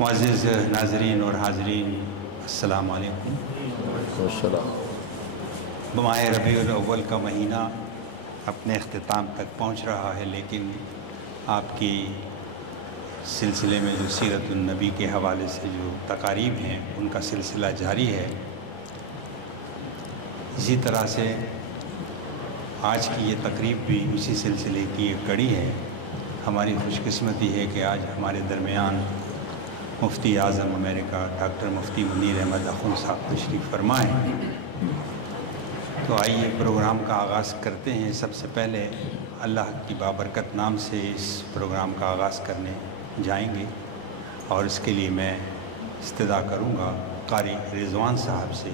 معزز ناظرین اور حاضرین، السلام علیکم۔ السلام۔ ماہ ربیع الاول کا مہینہ اپنے اختتام تک پہنچ رہا ہے، لیکن آپ کی سلسلے میں جو سیرت النبی کے حوالے سے جو تقاریب ہیں ان کا سلسلہ جاری ہے۔ اسی طرح سے آج کی یہ تقریب بھی اسی سلسلے کی ایک کڑی ہے۔ ہماری خوش قسمتی ہے کہ آج ہمارے درمیان مفتی اعظم امریکہ ڈاکٹر مفتی منیر احمد اخن صاحب تشریف فرما ہیں۔ تو آئیے پروگرام کا آغاز کرتے ہیں۔ سب سے پہلے اللہ کی بابرکت نام سے اس پروگرام کا آغاز کرنے جائیں گے، اور اس کے لیے میں استدعا کروں گا قاری رضوان صاحب سے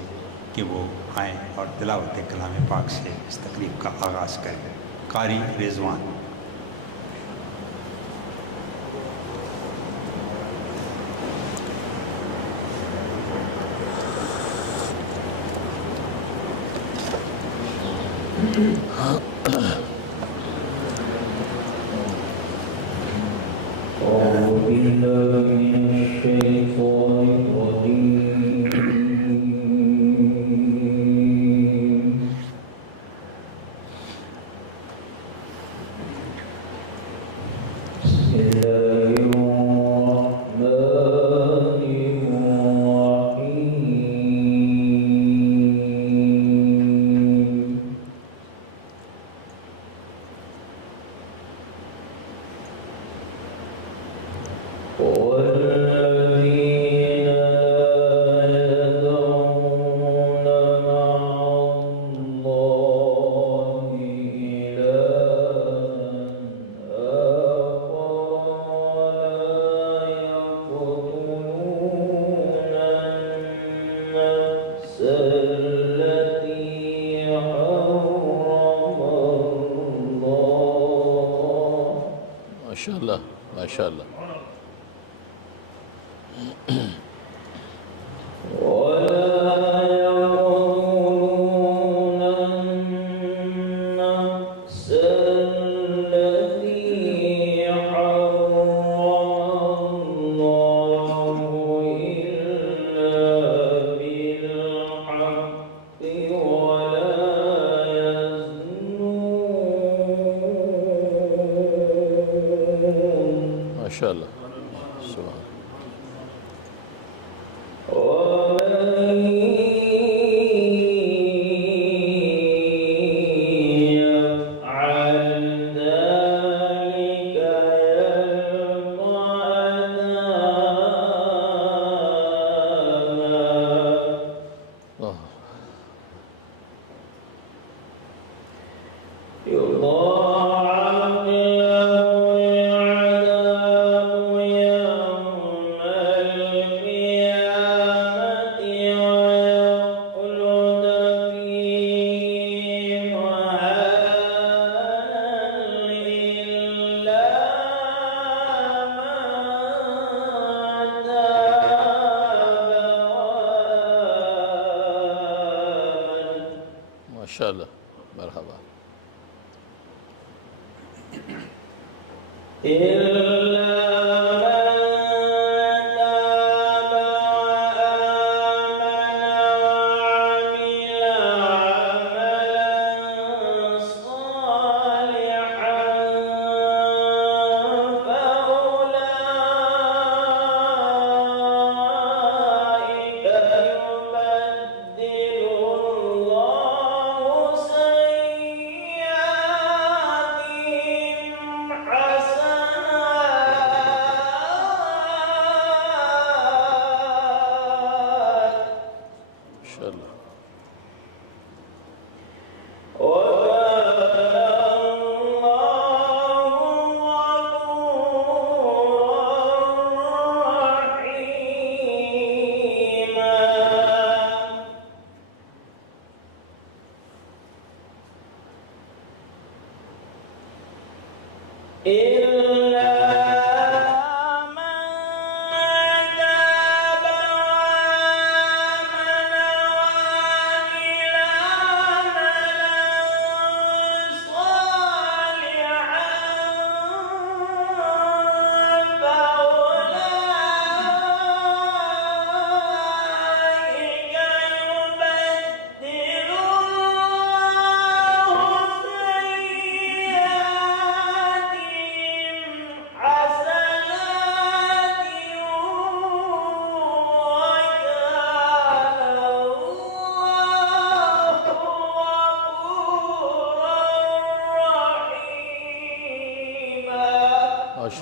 کہ وہ آئیں اور تلاوت کلام پاک سے اس تقریب کا آغاز کریں۔ قاری رضوان۔ حسنا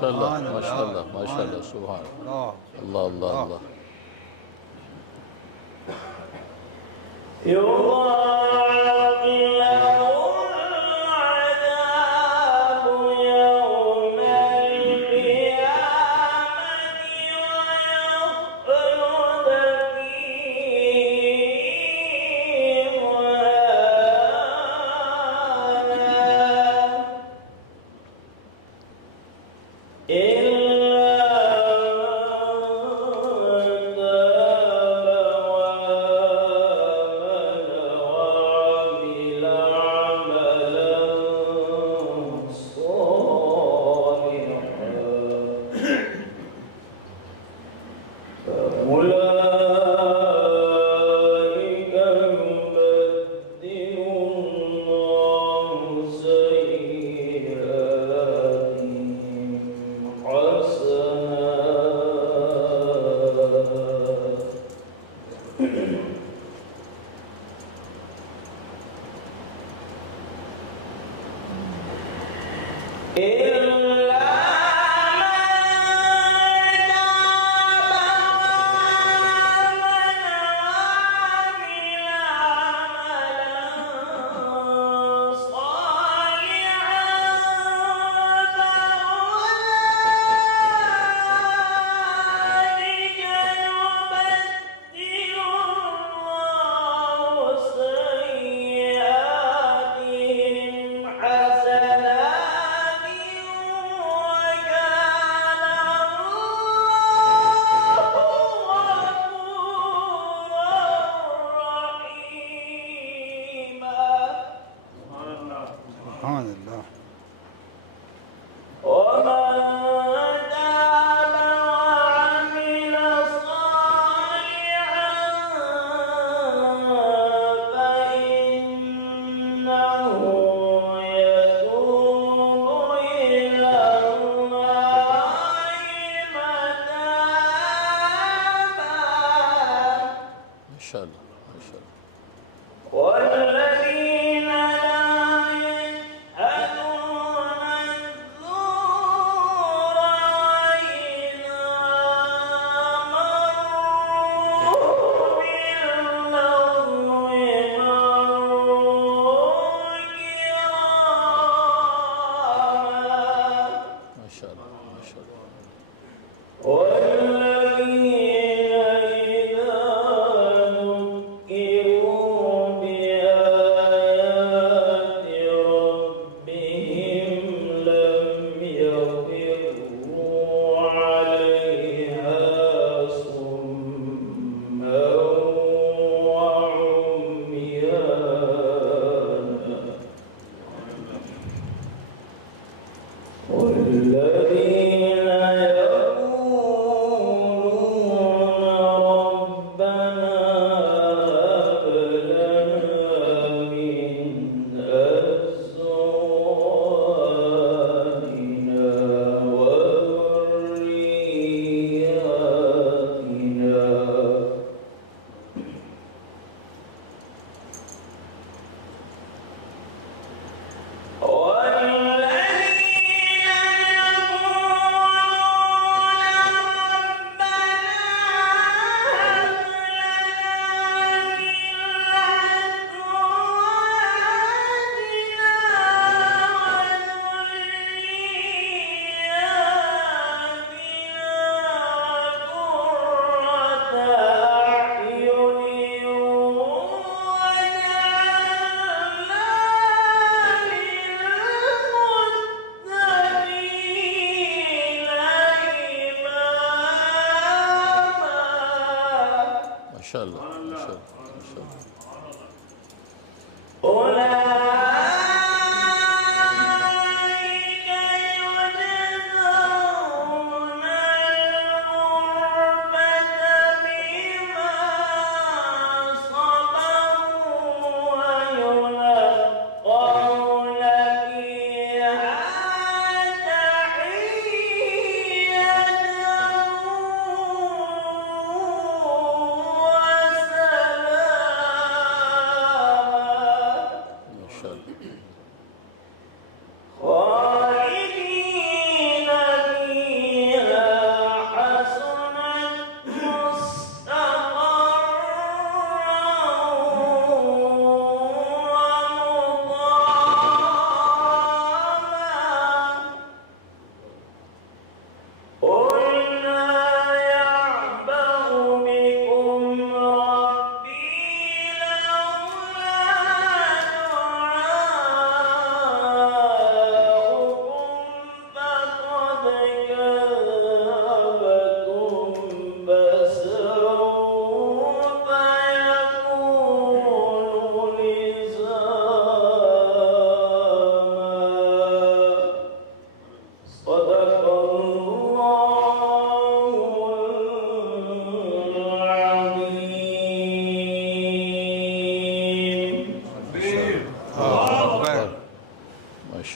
ماشاء اللہ ماشاء اللہ ماشاء اللہ سبحان اللہ اللہ اللہ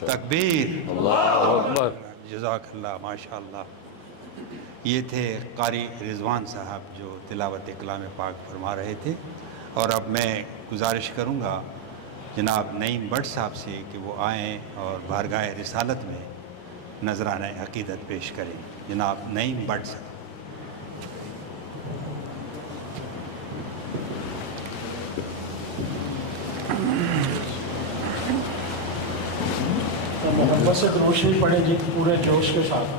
تکبیر، اللہ اکبر. جزاک اللہ، ماشاء اللہ. یہ تھے قاری رضوان صاحب جو تلاوت کلام پاک فرما رہے تھے. اور اب میں گزارش کروں گا جناب نعیم بٹ صاحب سے کہ وہ آئیں اور بارگاہ رسالت میں نذرانہ عقیدت پیش کریں. جناب نعیم بٹ صاحب. محبت سے روشنی پڑے جی پورے جوش کے ساتھ.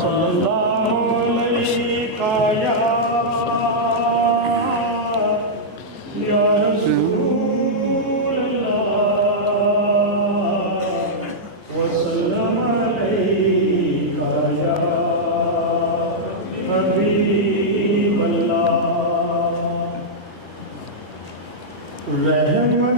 صلی اللہ علیہ یا رسول اللہ وسلم علیہ یا حبیب اللہ. رحمت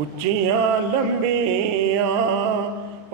اچیاں لمبیاں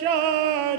4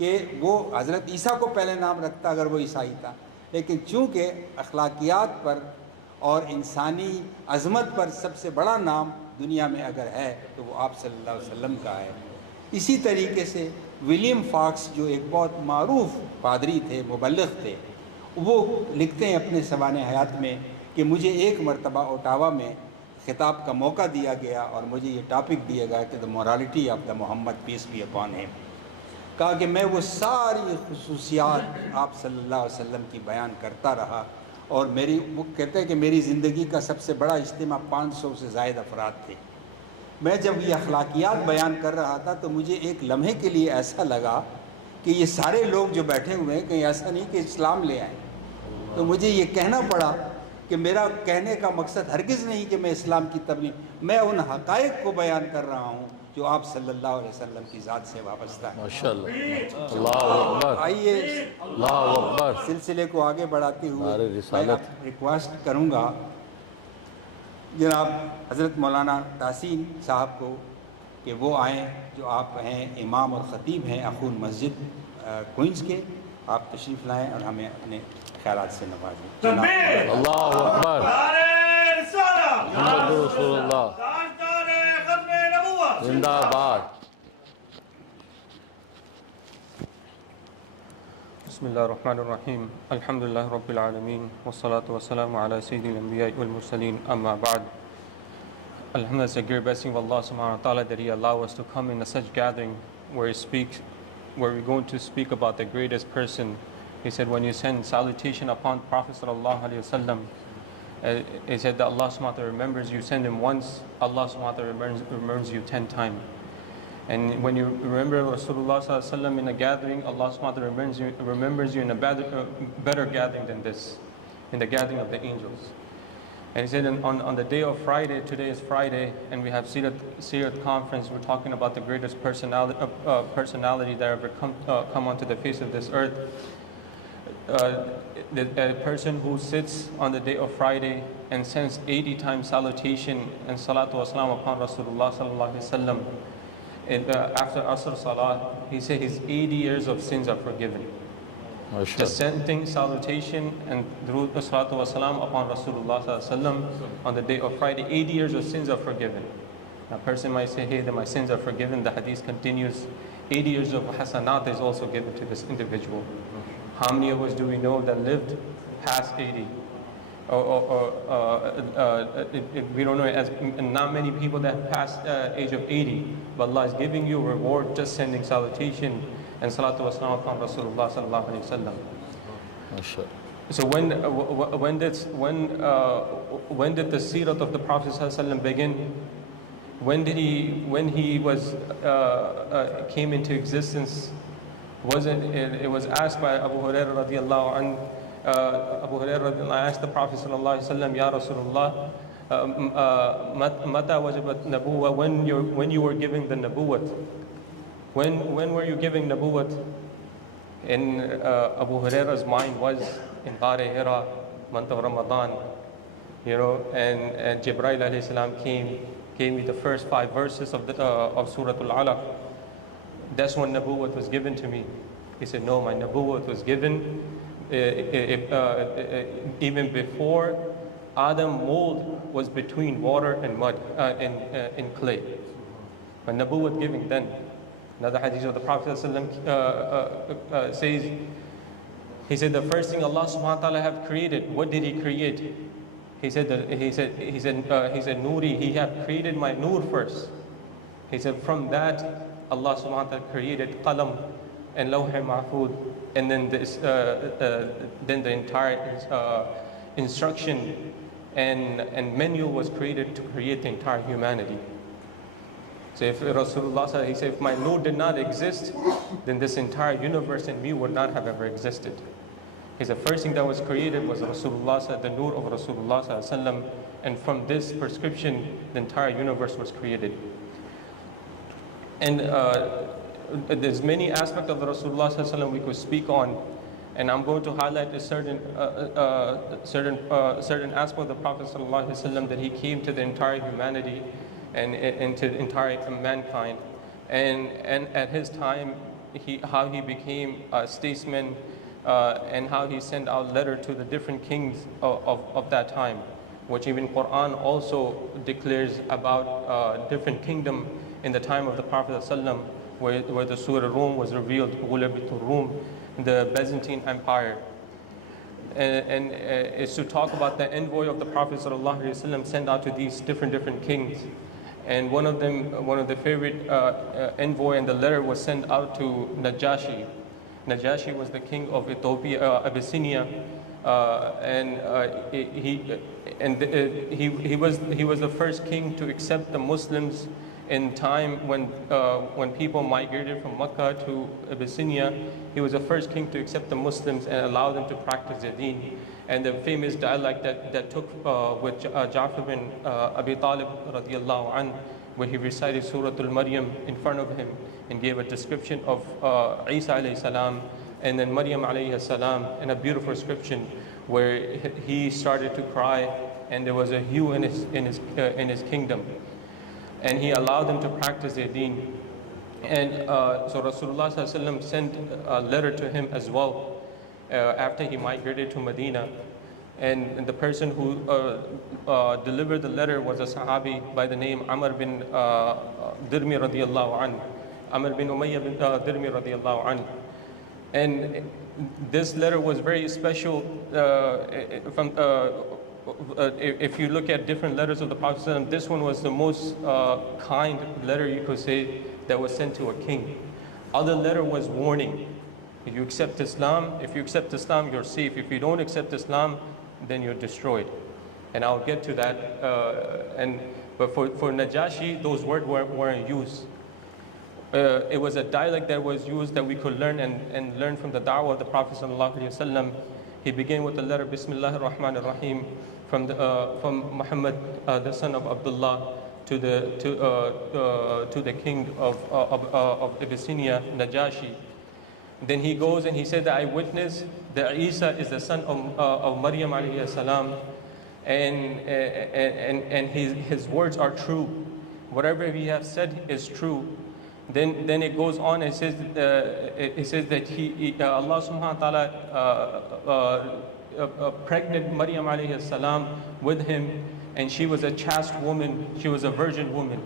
کہ وہ حضرت عیسیٰ کو پہلے نام رکھتا اگر وہ عیسائی تھا، لیکن چونکہ اخلاقیات پر اور انسانی عظمت پر سب سے بڑا نام دنیا میں اگر ہے تو وہ آپ صلی اللہ علیہ وسلم کا ہے۔ اسی طریقے سے ولیم فاکس جو ایک بہت معروف پادری تھے، مبلغ تھے، وہ لکھتے ہیں اپنے سوانح حیات میں کہ مجھے ایک مرتبہ اوٹاوا میں خطاب کا موقع دیا گیا اور مجھے یہ ٹاپک دیا گیا کہ the morality of the Muhammad peace be upon him, کہا کہ میں وہ ساری خصوصیات آپ صلی اللہ علیہ وسلم کی بیان کرتا رہا، اور وہ کہتے ہیں کہ میری زندگی کا سب سے بڑا اجتماع 500 سے زائد افراد تھے۔ میں جب یہ اخلاقیات بیان کر رہا تھا تو مجھے ایک لمحے کے لیے ایسا لگا کہ یہ سارے لوگ جو بیٹھے ہوئے ہیں کہیں ایسا نہیں کہ اسلام لے آئیں، تو مجھے یہ کہنا پڑا کہ میرا کہنے کا مقصد ہرگز نہیں کہ میں اسلام کی تبلیغ، میں ان حقائق کو بیان کر رہا ہوں جو آپ صلی اللہ علیہ وسلم کی ذات سے وابستہ ہے۔ ماشاءاللہ، اللہ اکبر، آئیے اللہ اکبر۔ سلسلے کو آگے بڑھاتے ہوئے نعرہ میں رسالت۔ ریکویسٹ کروں گا جناب حضرت مولانا تحسین صاحب کو کہ وہ آئیں، جو آپ ہیں امام اور خطیب ہیں اخون مسجد کوئنز کے، آپ تشریف لائیں اور ہمیں اپنے خیالات سے نوازیں۔ جناب اللہ اکبر، محمد رسول اللہ، زندہ باد۔ بسم اللہ الرحمن الرحیم، الحمدللہ رب العالمین، والصلاة والسلام علی سید الانبیاء والمرسلین، اما بعد. Alhamdulillah, it's a great blessing of Allah subhanahu wa ta'ala that He allowed us to come in such gathering where we're going to speak about the greatest person. He said, when you send salutation upon Prophet sallallahu alaihi wasallam, he said that Allah subhanahu wa ta'ala remembers you, send him once, Allah subhanahu wa ta'ala remembers you 10 times. And when you remember Rasulullah sallallahu alaihi wasallam in a gathering, Allah subhanahu wa ta'ala remembers you in a better gathering than this, in the gathering of the angels. And he said on the day of Friday, today is Friday, and we have Sirat conference, we're talking about the greatest personality that ever come onto the face of this earth. The person who sits on the day of Friday and sends 80 times salutation and salatu wasalam upon Rasulullah sallallahu alaihi wasallam, after Asr Salah, he said his 80 years of sins are forgiven. Just sending salutation and durood salatu wasalam upon Rasulullah sallallahu alaihi wasallam on the day of Friday, 80 years of sins are forgiven. A person might say, hey, that my sins are forgiven. The hadith continues, 80 years of hasanat is also given to this individual. How many of us do we know that lived past 80? We don't know, as not many people that passed age of 80, but Allah is giving you a reward just sending salutation and salatu wasalam upon Rasulullah sallallahu alaihi wasallam. So when did the seerat of the Prophet sallallahu alaihi wasallam begin? When he was came into existence? It was asked by Abu Hurairah radiyallahu anhu. Abu Hurairah radiyallahu anhu asked the Prophet sallallahu alaihi wasallam, Ya Rasulullah, mata wajabat nabuwa, when you were giving the nabuwat, when were you giving nabuwat? And Abu Hurairah's mind was in Ghar Hira, month of Ramadan, and Jibreel alayhi salam gave me the first 5 verses of Surah Al-Alaq. That's when nabuwat was given to me. He said, no, my nabuwat was given even before Adam mold was between water and mud, in clay. My nabuwat giving then. Another hadith of the Prophet says, he said the first thing Allah subhanahu wa ta'ala have created, what did he create? He said Nuri, he had created my Nur first. He said from that Allah subhanahu wa ta'ala created Qalam and Lawh Mahfud, and then the entire instruction and manual was created to create the entire humanity. So if Rasulullah, he said, if my Nur did not exist, then this entire universe and me would not have ever existed. He said, the first thing that was created was Rasulullah, the Nur of Rasulullah, and from this prescription, the entire universe was created. And there's many aspects of the Rasulullah we could speak on, and I'm going to highlight a certain aspect of the Prophet that he came to the entire humanity and to the entire mankind. And at his time, how he became a statesman, and how he sent out letter to the different kings of that time, which even Quran also declares about different kingdom in the time of the Prophet ﷺ, where the Surah Rum was revealed, Ghulabitul Rum, the Byzantine Empire. And is to talk about the envoy of the Prophet ﷺ sent out to these different kings. And one of the favorite envoy in the letter was sent out to Najashi. Najashi was the king of Ethiopia, Abyssinia, and he was the first king to accept the Muslims in time when people migrated from Mecca to Abyssinia. He was the first king to accept the Muslims and allow them to practice their deen. And the famous dialogue that took with Ja'far bin Abi Talib radiallahu anh, where he recited Surah Al-Maryam in front of him and gave a description of Isa alayhi salam and then Maryam alayhi salam, in a beautiful description where he started to cry and there was a hue in his kingdom. And he allowed them to practice their deen. And so Rasulullah sallallahu alaihi wasallam sent a letter to him as well after he migrated to Medina. And the person who delivered the letter was a Sahabi by the name Amr bin Dirmi radiallahu an, Amr bin Umayyah bin Dirmi radiallahu an. And this letter was very special. If you look at different letters of the Prophet, this one was the most kind letter you could say that was sent to a king. Other letter was warning. If you accept Islam, you're safe. If you don't accept Islam, then you're destroyed. And I'll get to that. But for Najashi, those words weren't used. It was a dialect that was used that we could learn and learn from the da'wah of the Prophet ﷺ. He began with the letter Bismillahir Rahmanir Rahim from Muhammad, the son of Abdullah, to the king of Abyssinia, Najashi. Then he goes and he said that I witnessed that Isa is the son of Maryam alayhi salam, and his words are true. Whatever he has said is true. Then it goes on. It says that Allah subhanahu wa ta'ala pregnant Maryam alayhi salam with him, and she was a chaste woman. She was a virgin woman.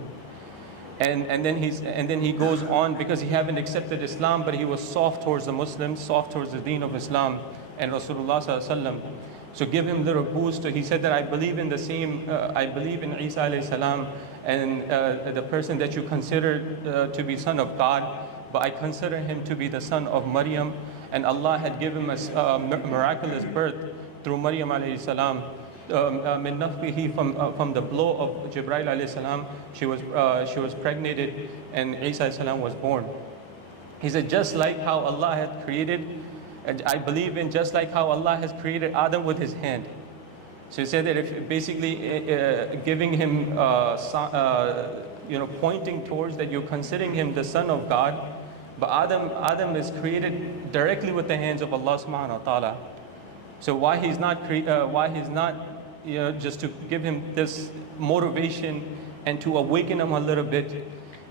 And then he goes on, because he haven't accepted Islam, but he was soft towards the Muslims, soft towards the deen of Islam and Rasulullah sallallahu alaihi wasallam. So give him a little boost. So he said that I believe in I believe in Isa alayhi salam and the person that you consider to be son of God, but I consider him to be the son of Maryam, and Allah had given him a miraculous birth through Maryam alayhi salam. From the blow of Jibreel alayhi salam, she was pregnated, and Isa alayhi salam was born. He said, just like how Allah had created, I believe in just like how Allah has created Adam with his hand. So he said that if basically giving him, pointing towards that you're considering him the son of God, but Adam is created directly with the hands of Allah subhanahu wa ta'ala. So why he's not just to give him this motivation and to awaken him a little bit.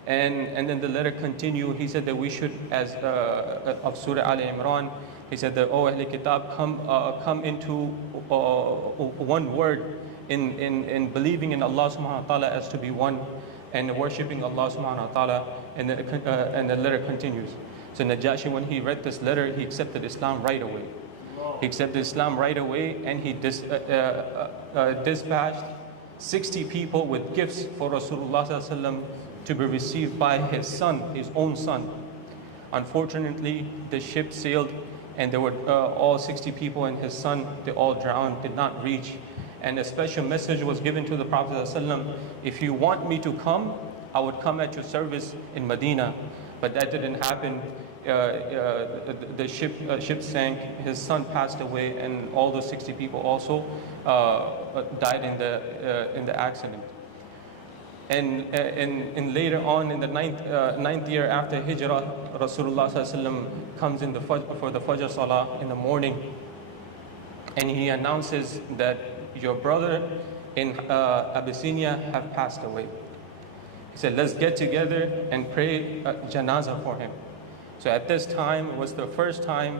And then the letter continued. He said that we should, as of Surah Al-Imran, he said that, oh Ahl Kitab, come into one word in believing in Allah subhanahu wa ta'ala as to be one, and worshipping Allah subhanahu wa ta'ala. And the letter continues. So Najashi, when he read this letter, he accepted Islam right away. He accepted Islam right away, and he dispatched 60 people with gifts for Rasulullah sallallahu alaihi wasallam to be received by his son, his own son. Unfortunately, the ship sailed, and there were all 60 people and his son, they all drowned, did not reach. And a special message was given to the Prophet ﷺ, if you want me to come, I would come at your service in Medina. But that didn't happen. The ship sank, his son passed away, and all those 60 people also died in the accident. And later on, in the ninth year after Hijrah, Rasulullah ﷺ comes in for the Fajr Salah in the morning, and he announces that your brother in Abyssinia have passed away. He said, let's get together and pray janazah for him. So at this time, it was the first time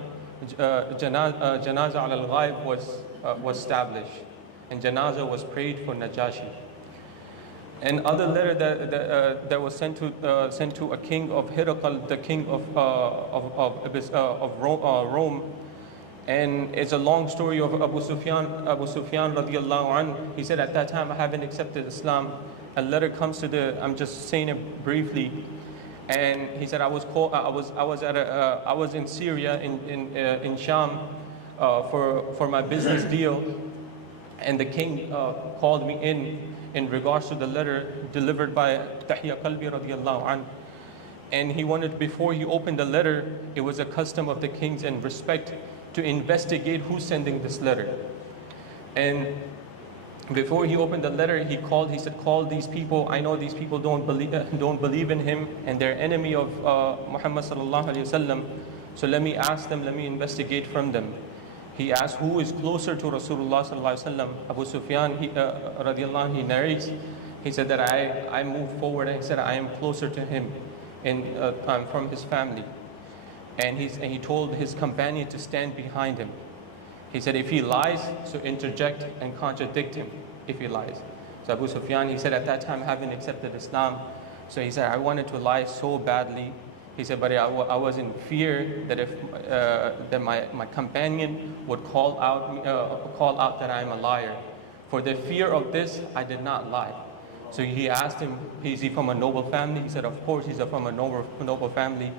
Janaza al-Ghaib was established, and Janaza was prayed for Najashi. And other letter that was sent to a king of Hirakal, the king of Rome, and it's a long story of Abu Sufyan radiallahu anhu. He said, at that time I haven't accepted Islam. A letter comes to I'm just saying it briefly, and he said I was in Syria in Sham for my business deal, and the king called me in regards to the letter delivered by Tahiyya Qalbi radiallahu anhu. And he wanted, before he opened the letter, it was a custom of the kings and respect to investigate who's sending this letter. And before he opened the letter, he said, call these people. I know these people don't believe in him, and they're enemy of Muhammad sallallahu alaihi wasallam. So let me ask them, let me investigate from them. He asked who is closer to Rasulullah sallallahu alaihi wasallam. Abu Sufyan radiallahu anhu, he narrates, he said that I moved forward and he said I am closer to him, and I'm from his family. And he told his companion to stand behind him. He said, if he lies, so interject and contradict him if he lies. So Abu Sufyan, he said, at that time, having accepted Islam, so he said, I wanted to lie so badly. He said, but I was in fear that if that my companion would call out that I am a liar. For the fear of this, I did not lie. So he asked him, is he from a noble family? He said, of course, he's from a noble family.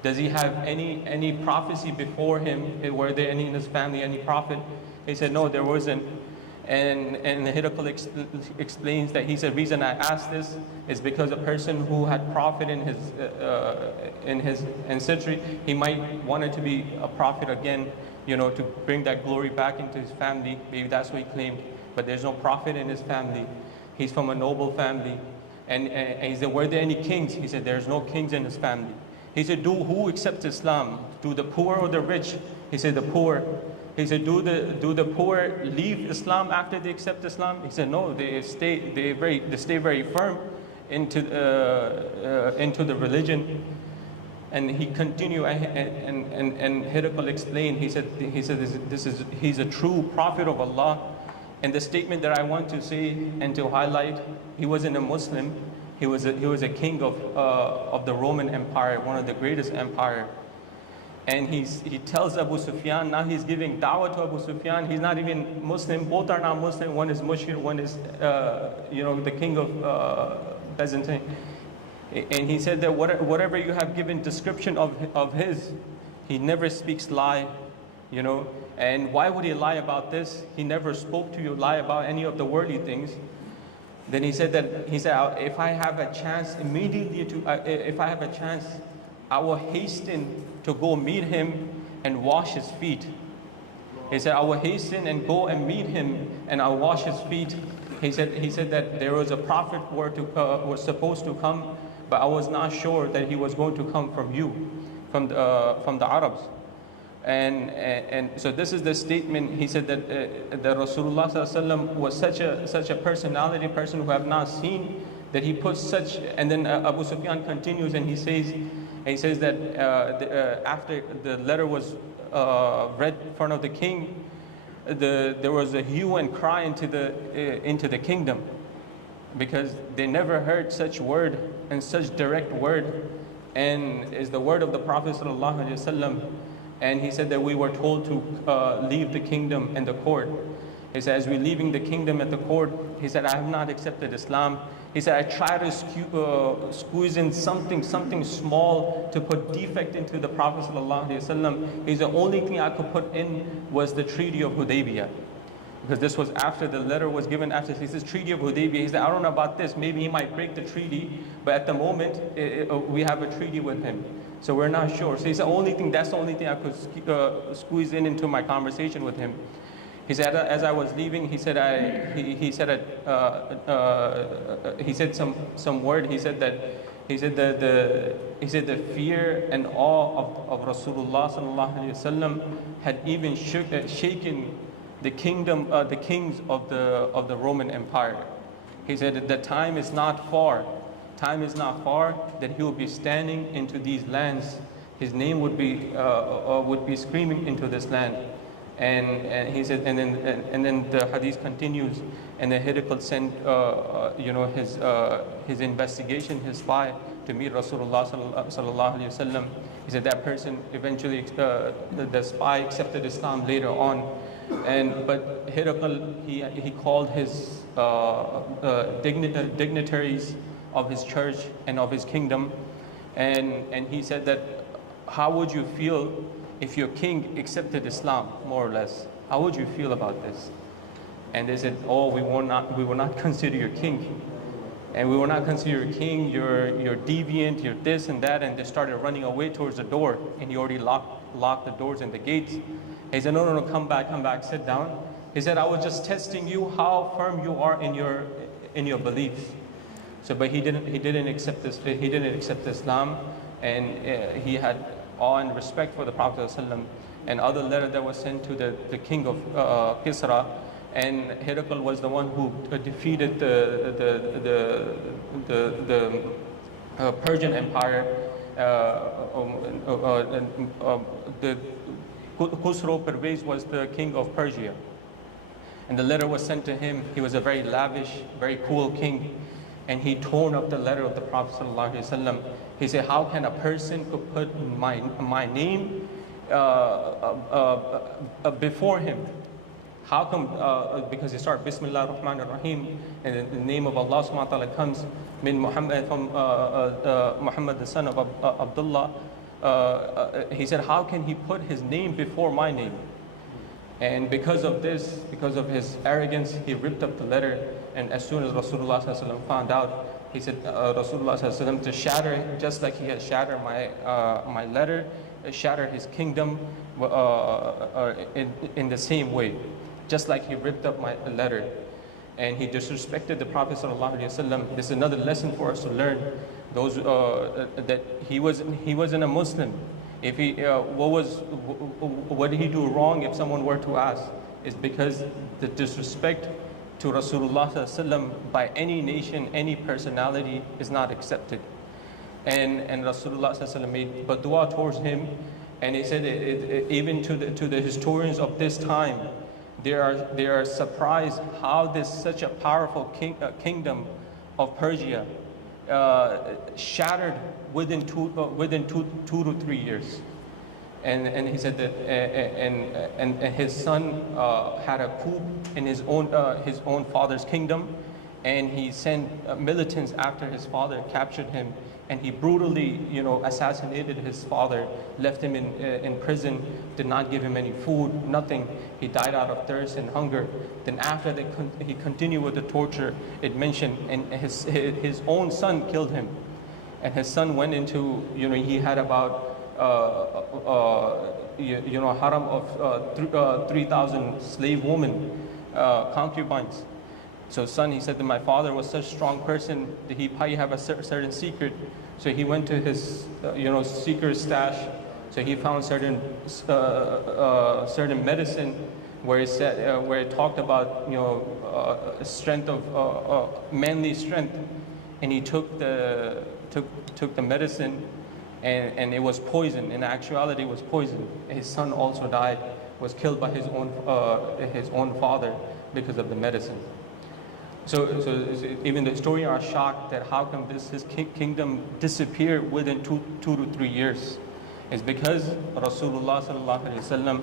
Does he have any prophecy before him? Were there any in his family, any prophet? He said, no, there wasn't. And Hirakal explains that he said, reason I asked this is because a person who had prophet in his ancestry, he might wanted to be a prophet again, to bring that glory back into his family. Maybe that's what he claimed. But there's no prophet in his family. He's from a noble family. And he said, were there any kings? He said, there's no kings in his family. He said, who accepts Islam? Do the poor or the rich? He said, the poor. He said, do the poor leave Islam after they accept Islam? He said, no, they stay very firm into the religion. And he continued, and Hirakal explained. He said he's a true prophet of Allah. And the statement that I want to say and to highlight, he wasn't a Muslim. He was a king of the Roman Empire, one of the greatest empire. And he tells Abu Sufyan, now he's giving da'wah to Abu Sufyan. He's not even Muslim. Both are not Muslim. One is Mushir, one is the king of Byzantine. And he said that whatever you have given description of his, he never speaks lie, And why would he lie about this? He never spoke to you lie about any of the worldly things. Then he said, if I have a chance I will hasten to go meet him and wash his feet. He said, I will hasten and go and meet him and I'll wash his feet. He said that there was a prophet was supposed to come, but I was not sure that he was going to come from you, from the Arabs. And so this is the statement. He said that Rasulullah ﷺ was such a personality, person who have not seen, that he put such. And then Abu Sufyan continues and he says that after the letter was read in front of the king, there was a hue and cry into the kingdom, because they never heard such word and such direct word, and is the word of the Prophet ﷺ. And he said that we were told to leave the kingdom and the court. He said, as we're leaving the kingdom and the court, he said, I have not accepted Islam. He said, I try to squeeze in something small to put defect into the Prophet ﷺ. He said, the only thing I could put in was the Treaty of Hudaybiyah. Because this was after the letter was given after. He says, Treaty of Hudaybiyah. He said, I don't know about this. Maybe he might break the treaty, but at the moment, we have a treaty with him. So we're not sure. So he said, that's the only thing I could squeeze into my conversation with him. He said, as I was leaving, he said some word. He said the fear and awe of Rasulullah sallallahu alaihi wasallam had even shaken the kingdom, the kings of the Roman Empire. He said the time is not far. Time is not far that he will be standing into these lands his name would be screaming into this land. And he said, and then the hadith continues, and then Herakl sent his investigation, his spy, to meet Rasulullah sallallahu alaihi wasallam. He said that person eventually, the spy accepted Islam later on, but Herakl, he called his dignitaries of his church and of his kingdom, and he said that, how would you feel if your king accepted Islam, more or less? How would you feel about this? And they said, oh, we will not consider your king. And we will not consider your king, you're deviant, you're this and that. And they started running away towards the door. And he already locked the doors and the gates. He said, no, come back, sit down. He said, I was just testing you, how firm you are in your beliefs. So, but he didn't accept this. He didn't accept Islam, and he had awe and respect for the Prophet ﷺ. And other letter that was sent to the king of Kisra, and Herakl was the one who defeated the Persian Empire. The Khusro Pervez was the king of Persia, and the letter was sent to him. He was a very lavish, very cool king, and he torn up the letter of the Prophet ﷺ. He said, how can a person could put my name before him? How come? Because he started Bismillah ar-Rahman ar-Rahim, and the name of Allah subhanahu wa ta'ala comes min Muhammad, from Muhammad the son of Abdullah. He said, how can he put his name before my name? And because of this, because of his arrogance, he ripped up the letter. And as soon as Rasulullah found out, he said, Rasulullah to shatter, just like he had shattered my letter, shatter his kingdom in the same way, just like he ripped up my letter. And he disrespected the Prophet ﷺ. This is another lesson for us to learn. Those that he wasn't a Muslim. If he what did he do wrong? If someone were to ask, is because the disrespect to Rasulullah ﷺ by any nation, any personality is not accepted. And Rasulullah ﷺ made dua towards him, and he said even to the historians of this time, they are surprised how such a powerful kingdom of Persia shattered within two to 3 years. And he said that and his son had a coup in his own father's kingdom, and he sent militants after his father, captured him, and he brutally, assassinated his father, left him in prison, did not give him any food, nothing. He died out of thirst and hunger. Then after he continued with the torture, it mentioned, and his own son killed him. And his son went into, he had about haram of 3,000 slave women, concubines. So son, he said that my father was such a strong person that he probably have a certain secret. So he went to his, secret stash. So he found certain medicine where it said, where it talked about, strength of manly strength, and he took the medicine, and it was poison. In actuality, it was poison. His son also died, was killed by his own father because of the medicine. So even the historians are shocked that how come his kingdom disappeared within 2 to 3 years. It's because Rasulullah sallallahu alaihi wasallam,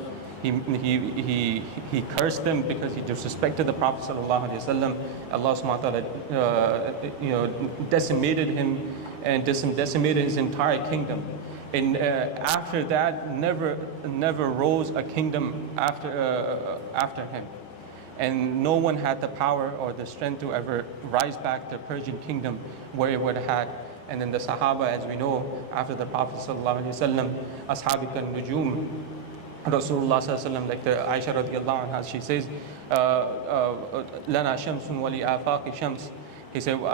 he cursed them because he disrespected the Prophet sallallahu alaihi wasallam. Allah subhanahu wa ta'ala decimated him and decimated his entire kingdom. And after that, never rose a kingdom after him. And no one had the power or the strength to ever rise back the Persian kingdom where it would have had. And then the Sahaba, as we know, after the Prophet sallallahu alaihi wasallam, Ashabik al-Nujum, Rasulullah sallallahu alaihi wasallam, like the Aisha radiallahu anha, she says, Lana shamsun wali afaqi shams. He said, we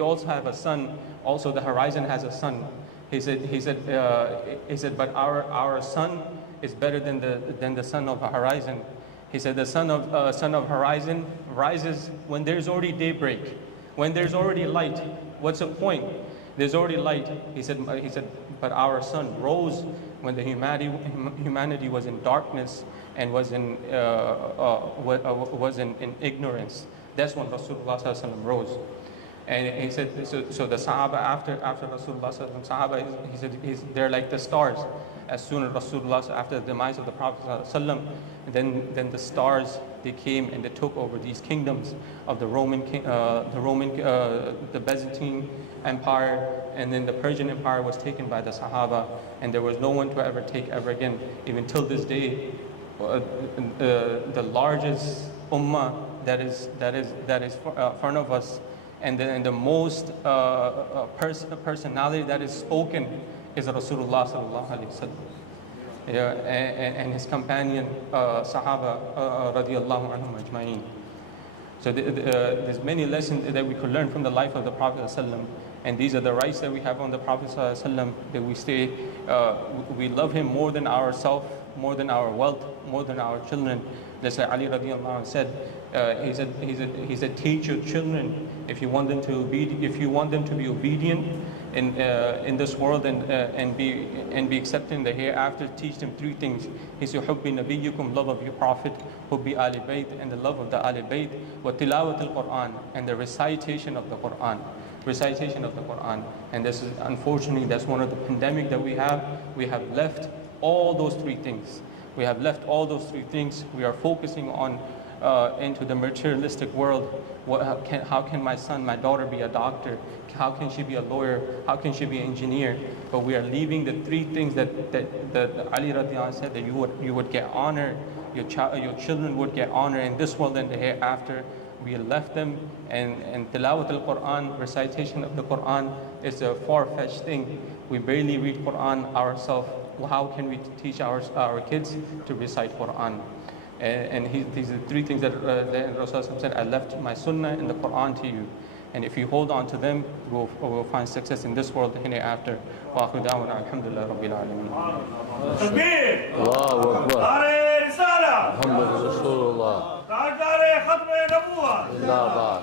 also have a son. Also, the horizon has a son. He said, but our son is better than the son of the horizon. He said, the son of horizon rises when there's already daybreak, when there's already light. What's the point? there's already light. He said, but our sun rose when the humanity was in darkness and was in ignorance. That's when Rasulullah sallallahu alaihi wasallam rose. And he said, so the Sahaba after Rasulullah sallallahu alaihi wasallam, Sahaba, he said, they're like the stars. As soon as Rasulullah, after the demise of the Prophet sallallahu alaihi wasallam, then the stars, they came and they took over these kingdoms of the the Byzantine Empire, and then the Persian Empire was taken by the Sahaba, and there was no one to ever take ever again. Even till this day, the largest ummah that is front of us, and the most personality that is spoken is Rasulullah sallallahu alaihi wasallam. And his companion Sahaba radiyallahu anhum ajma'in. So there's many lessons that we could learn from the life of the Prophet ﷺ, and these are the rights that we have on the Prophet ﷺ, that we stay, we love him more than ourselves, more than our wealth, more than our children. That's like Ali radiyallahu anhu said. He said, teach your children if you want them to be obedient in this world and be accepted in the hereafter. Teach them three things. He said, hubbi nabiyyukum, love of your prophet, hubbi ali bayt, and the love of the ali bayt, wa tilawat al-Quran, and the recitation of the Quran. Recitation of the Quran. And this is, unfortunately, that's one of the pandemic that we have. We have left all those three things. We have left all those three things. We are focusing on into the materialistic world. How can my son, my daughter be a doctor? How can she be a lawyer? How can she be an engineer? But we are leaving the three things that Ali radhiyallahu anhu said, that you would get honor, your children would get honor in this world and the hereafter. We left them, and tilawat al-Quran, recitation of the Quran, is a far-fetched thing. We barely read Quran ourselves. How can we teach our kids to recite Quran? And these are three things that Rasulullah said, I left my sunnah and the Quran to you. And if you hold on to them, we'll find success in this world and hereafter. Wa akhiru da'wana alhamdulillah rabbil alameen. Takbir! Allahu Akbar! Nare Risala! Muhammad Rasulullah! Tajare Khatme Nabuwwat! Zindabad!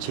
6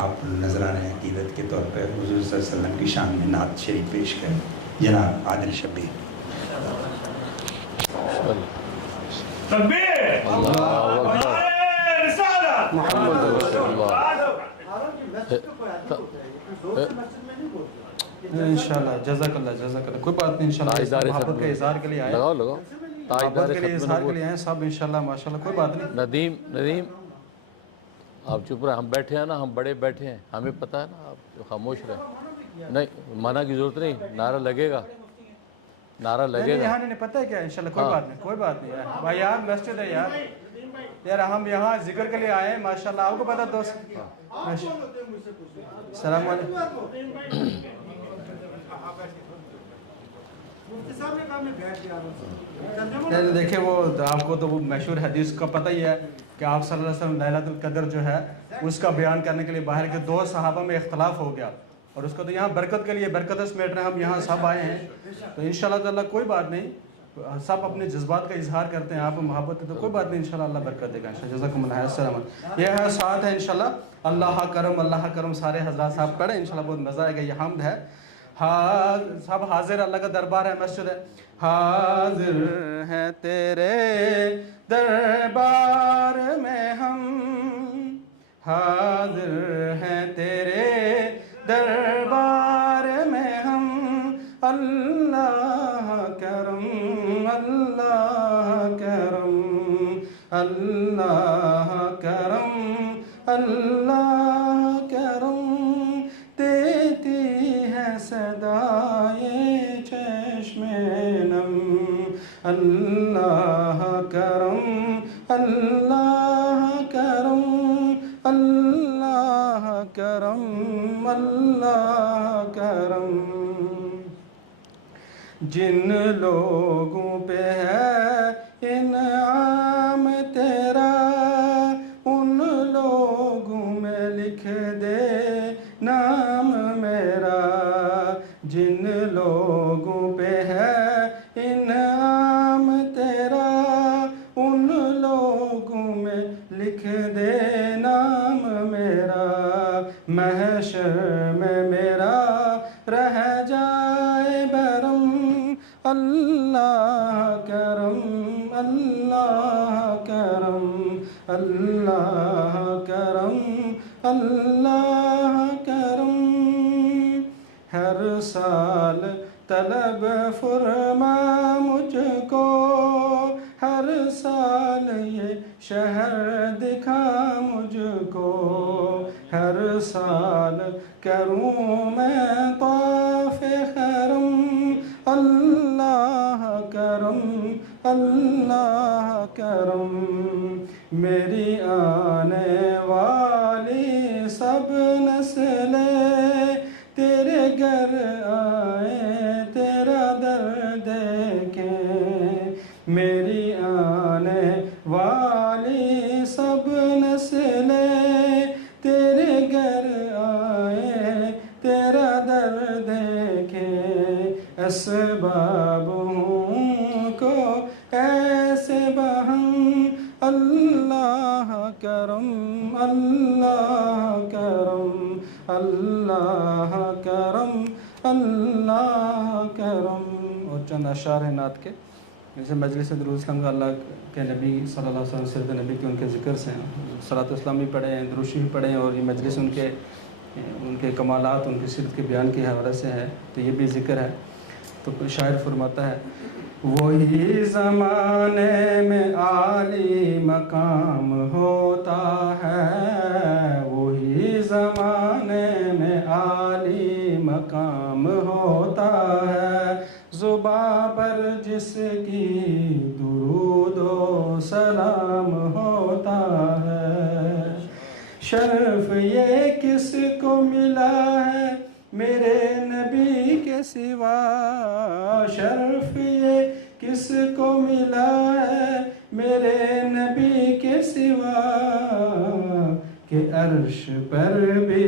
آپ نذرانہ عقیدت کے طور پر حضور صلی اللہ علیہ وسلم کی شان میں نعت شریف پیش کریں. جناب عادل شبیر. تکبیر، رسالت محمد رسول اللہ. انشاءاللہ. جزاک اللہ. کوئی بات نہیں، انشاءاللہ محبت کے اظہار کے لیے آئے، لگاؤ محبت کے لیے اظہار کے لیے آئے سب انشاءاللہ ماشاءاللہ. کوئی بات نہیں. ندیم آپ چپ رہے. ہم بیٹھے ہیں نا، ہم بڑے بیٹھے ہیں، ہمیں پتہ ہے نا. آپ خاموش رہے. نہیں منع کی ضرورت نہیں. نعرہ لگے گا، نعرہ لگے گا. یہاں نہیں پتہ ہے کیا انشاءاللہ. کوئی بات نہیں بھائی. یار مسجد ہے یار ہم یہاں ذکر کے لیے آئے ہیں ماشاءاللہ. آپ کو پتہ دوست. السلام علیکم. دیکھیں وہ آپ کو تو وہ مشہور حدیث کا پتہ ہی ہے کہ آپ صلی اللہ علیہ وسلم لیلۃ القدر جو ہے اس کا بیان کرنے کے لیے باہر کے 2 صحابہ میں اختلاف ہو گیا، اور اس کو تو یہاں برکت کے لیے برکت سمیٹ رہے ہیں. ہم یہاں سب آئے ہیں تو انشاءاللہ تعالیٰ کوئی بات نہیں. سب اپنے جذبات کا اظہار کرتے ہیں. آپ محبت ہے تو کوئی بات نہیں، انشاءاللہ اللہ برکت دے گا. جزاکم اللہ. السلام. یہ ہے ساتھ ہے انشاءاللہ. اللہ کرم. سارے حضرات صاحب پڑھیں انشاءاللہ، بہت مزہ آئے گا. یہ حمد ہے. سب حاضر، اللہ کا دربار ہے، مسجد ہے. حاضر ہے تیرے دربار میں ہم، حاضر ہے تیرے دربار میں ہم. اللہ کرم، اللہ کرم، اللہ کرم، اللہ کرم. دیتی ہے صدائے چشم نم. اللہ کرم، اللہ کرم، اللہ کرم، اللہ کرم. جن لوگوں پہ ہے انعام تیرا ان لوگوں میں لکھ دے نام میرا. جن لوگوں پہ ہے انعام تیرا ان لوگوں میں لکھ دے نام میرا. محشر میں میرا رہ جائے برم. اللہ کرم، اللہ کرم، اللہ کرم، اللہ کرم. ہر سال طلب فرما مجھ کو، ہر سال یہ شہر دکھا مجھ کو. ہر سال کروں میں طواف خرم. اللہ کرم، اللہ کرم. میری آنے والی سب نسلیں تیرے گھر آئے تیرا در دیکھیں. میری آنے والی سب نسلیں تیرے گھر آئے تیرا در دیکھیں. اسبابوں کو ایسے بہم. اللہ کرم، اللہ کرم، اللہ کرم، اللہ کرم. اور چند اشعار ہیں نعت کے، جیسے مجلس درود کا اللہ کے نبی صلی اللہ علیہ وسلم سیرت نبی کے ان کے ذکر سے صلاۃ والسلام بھی پڑھے ہیں، درود شریف بھی پڑھے ہیں، اور یہ مجلس ان کے کمالات، ان کی سیرت کے بیان کے حوالے سے ہے تو یہ بھی ذکر ہے. تو شاعر فرماتا ہے وہی زمانے میں عالی مقام ہوتا ہے، وہی زمانے میں عالی مقام ہوتا ہے. زباں پر جس کی درود و سلام ہوتا ہے. شرف یہ کس کو ملا ہے میرے نبی کے سوا، شرف یہ کس کو ملا ہے میرے نبی کے سوا، کہ عرش پر بھی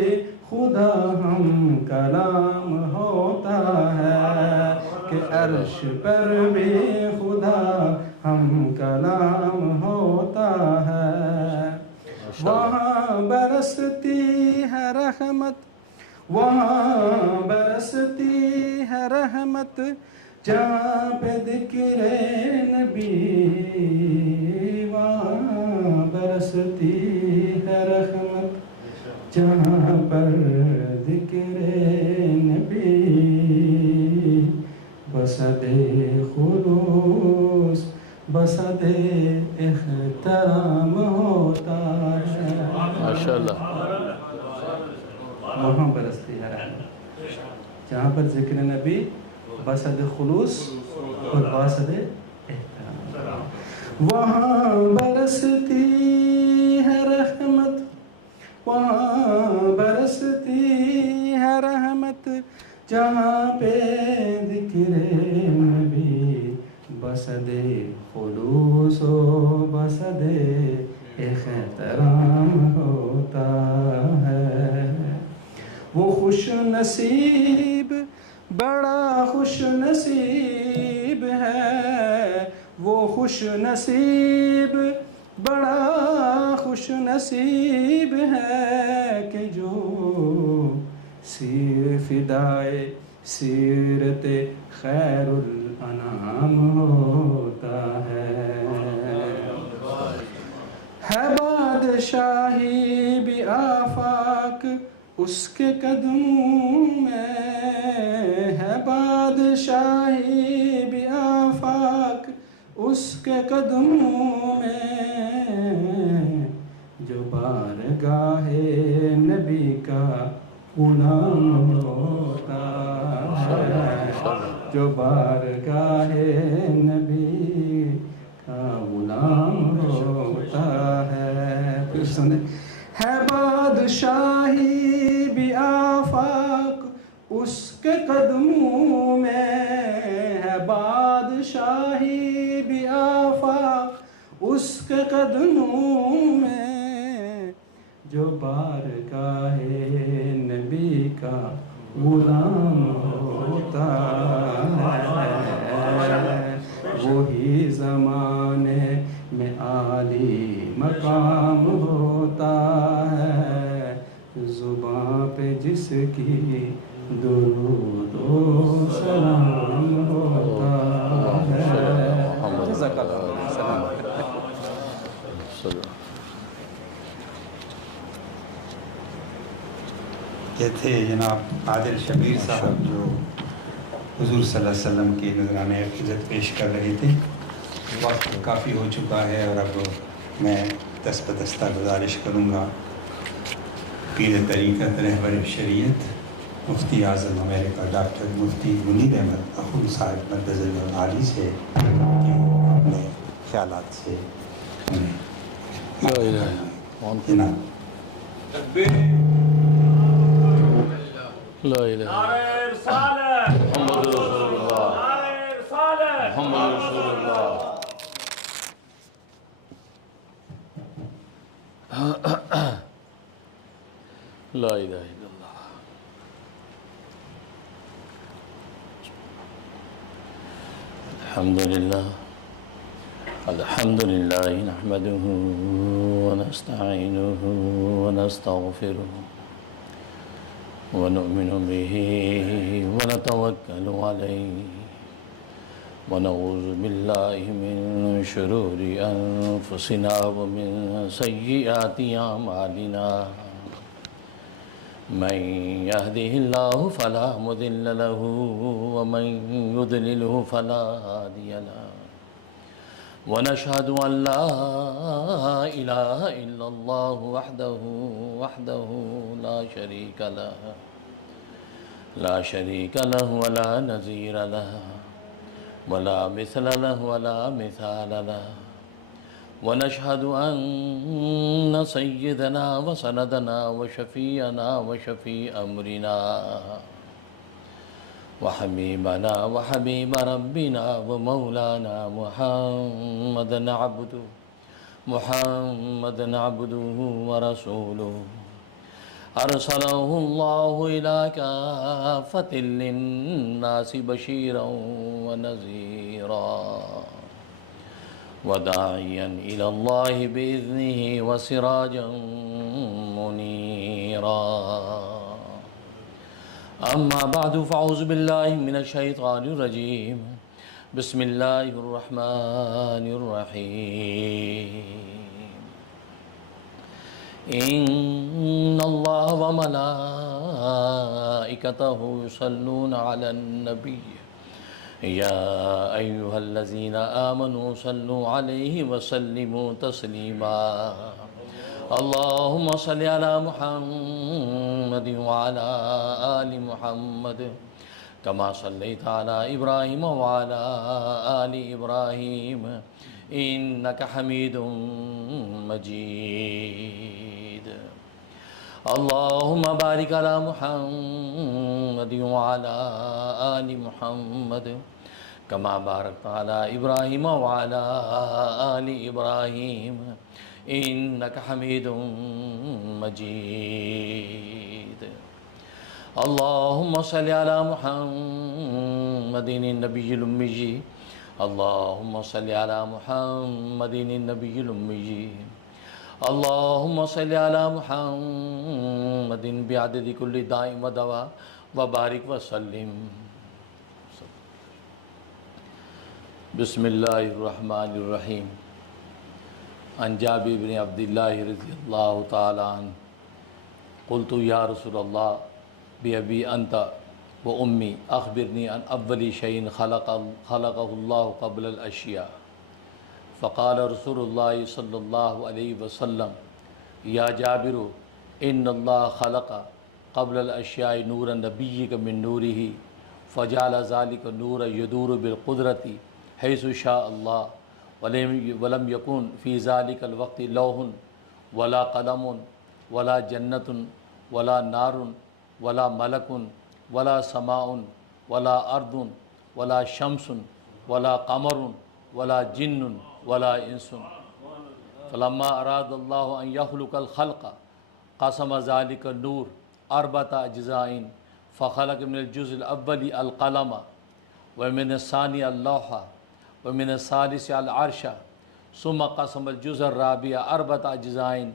خدا ہم کلام ہوتا ہے، کہ عرش پر بھی خدا ہم کلام ہوتا ہے. وہاں برس برستی ہے رحمت وہاں برستی ہے رحمت جہاں پہ ذکر نبی وہاں برستی ہے رحمت جہاں پر ذکر نبی بسد خلوص بسد احترام ہوتا ہے ماشاءاللہ وہاں برستی ہے رحمت جہاں پر ذکر نبی بسد خلوص اور بسد احترام وہاں برستی ہے رحمت وہاں برستی ہے رحمت جہاں پہ ذکر نبی بسد خلوص و بسد احترام ہوتا ہے وہ خوش نصیب بڑا خوش نصیب ہے وہ خوش نصیب بڑا خوش نصیب ہے کہ جو سیر فدائے سیرت خیر الانام ہوتا ہے بادشاہی بھی آفاق اس کے قدموں میں ہے بادشاہی بھی آفاق اس کے قدموں میں جو بارگاہ نبی کا غلام ہوتا ہے جو بارگاہ نبی کا غلام ہوتا ہے پھر سنیں ہے بادشاہی بھی آفاق اس کے قدموں میں ہے بادشاہی بھی آفاق اس کے قدموں میں جو بارگاہ نبی کا غلام ہوتا ہے وہی زمانے میں عالی مقام ہوتا ہے زباں پہ جس کی درود و سلام ہوتا ہے جزاک اللہ سلام یہ تھے جناب عادل شبیر صاحب جو حضور صلی اللہ علیہ وسلم کے نذرانے عقیدت پیش کر رہے تھے وقت کافی ہو چکا ہے اور اب میں دست بدستہ گزارش کروں گا پیر طریقت رہبر شریعت مفتی اعظم امریکہ ڈاکٹر مفتی منیر احمد اخوند صاحب مدظ اللہ عالی سے کہ وہ اپنے خیالات سے جناب لا الہ محمد رسول اللہ محمد رسول اللہ لا الہ الا اللہ الحمد للہ نحمده ونستعینه ونستغفره ونؤمن به ونتوكل عليه ونعوذ بالله من شرور أنفسنا ومن سيئات أعمالنا من يهده الله فلا مضل له ومن يضلله فلا هادي له ونشهد أن لا إله إلا الله وحده لا شريك له ولا نظير له ولا مثل له ولا مثال له ونشهد أن سيدنا وسندنا وشفيعنا وشفيع أمرنا وحبيبنا وحبيب ربنا ومولانا محمد عبده ورسوله أرسله الله إلى كافة للناس بشيرا ونذيرا وداعيا إلى الله بإذنه وسراجا منيرا. أما بعد فأعوذ بالله من الشيطان الرجيم. بسم الله الرحمن الرحيم. إن الله وملائكته يصلون على النبي يا أيها الذين آمنوا صلوا عليه وسلموا تسليما. اللهم صل على محمد وعلى آل محمد كما صليت على إبراهيم وعلى آل إبراهيم إنك حميد مجيد. اللهم بارك على محمد وعلى آل محمد كما باركت على إبراهيم وعلى آل إبراهيم إنك حميد مجيد. اللهم صل على محمد النبي الأمي. اللهم صل على محمد النبي الأمي. اللهم صل على محمد بعدد كل داء ودواء وبارك وسلم. بسم الله الرحمن الرحيم. عن جابر بن عبد الله رضي الله تعالى عنه قلت يا رسول الله بأبي أنت وأمي أخبرني عن أول شيء خلقه الله قبل الأشياء. فقال رسول الله صلى الله عليه وسلم يا جابر إن الله خلق قبل الأشياء نورا نبيك من نوره فجعل ذلك النور يدور بالقدرة حيث شاء الله ولم يكن في ذلك الوقت لوح ولا قلم ولا جنة ولا نار ولا ملك ولا سماء ولا أرض ولا شمس ولا قمر ولا جن ولا انس. فلما اراد الله ان يخلق الخلق قسم ذلك النور اربعة اجزاء فخلق من الجزء الاول القلم ومن الثاني اللوح ومن الثالث العرش ثم قسم الجزء الرابع اربعة اجزاء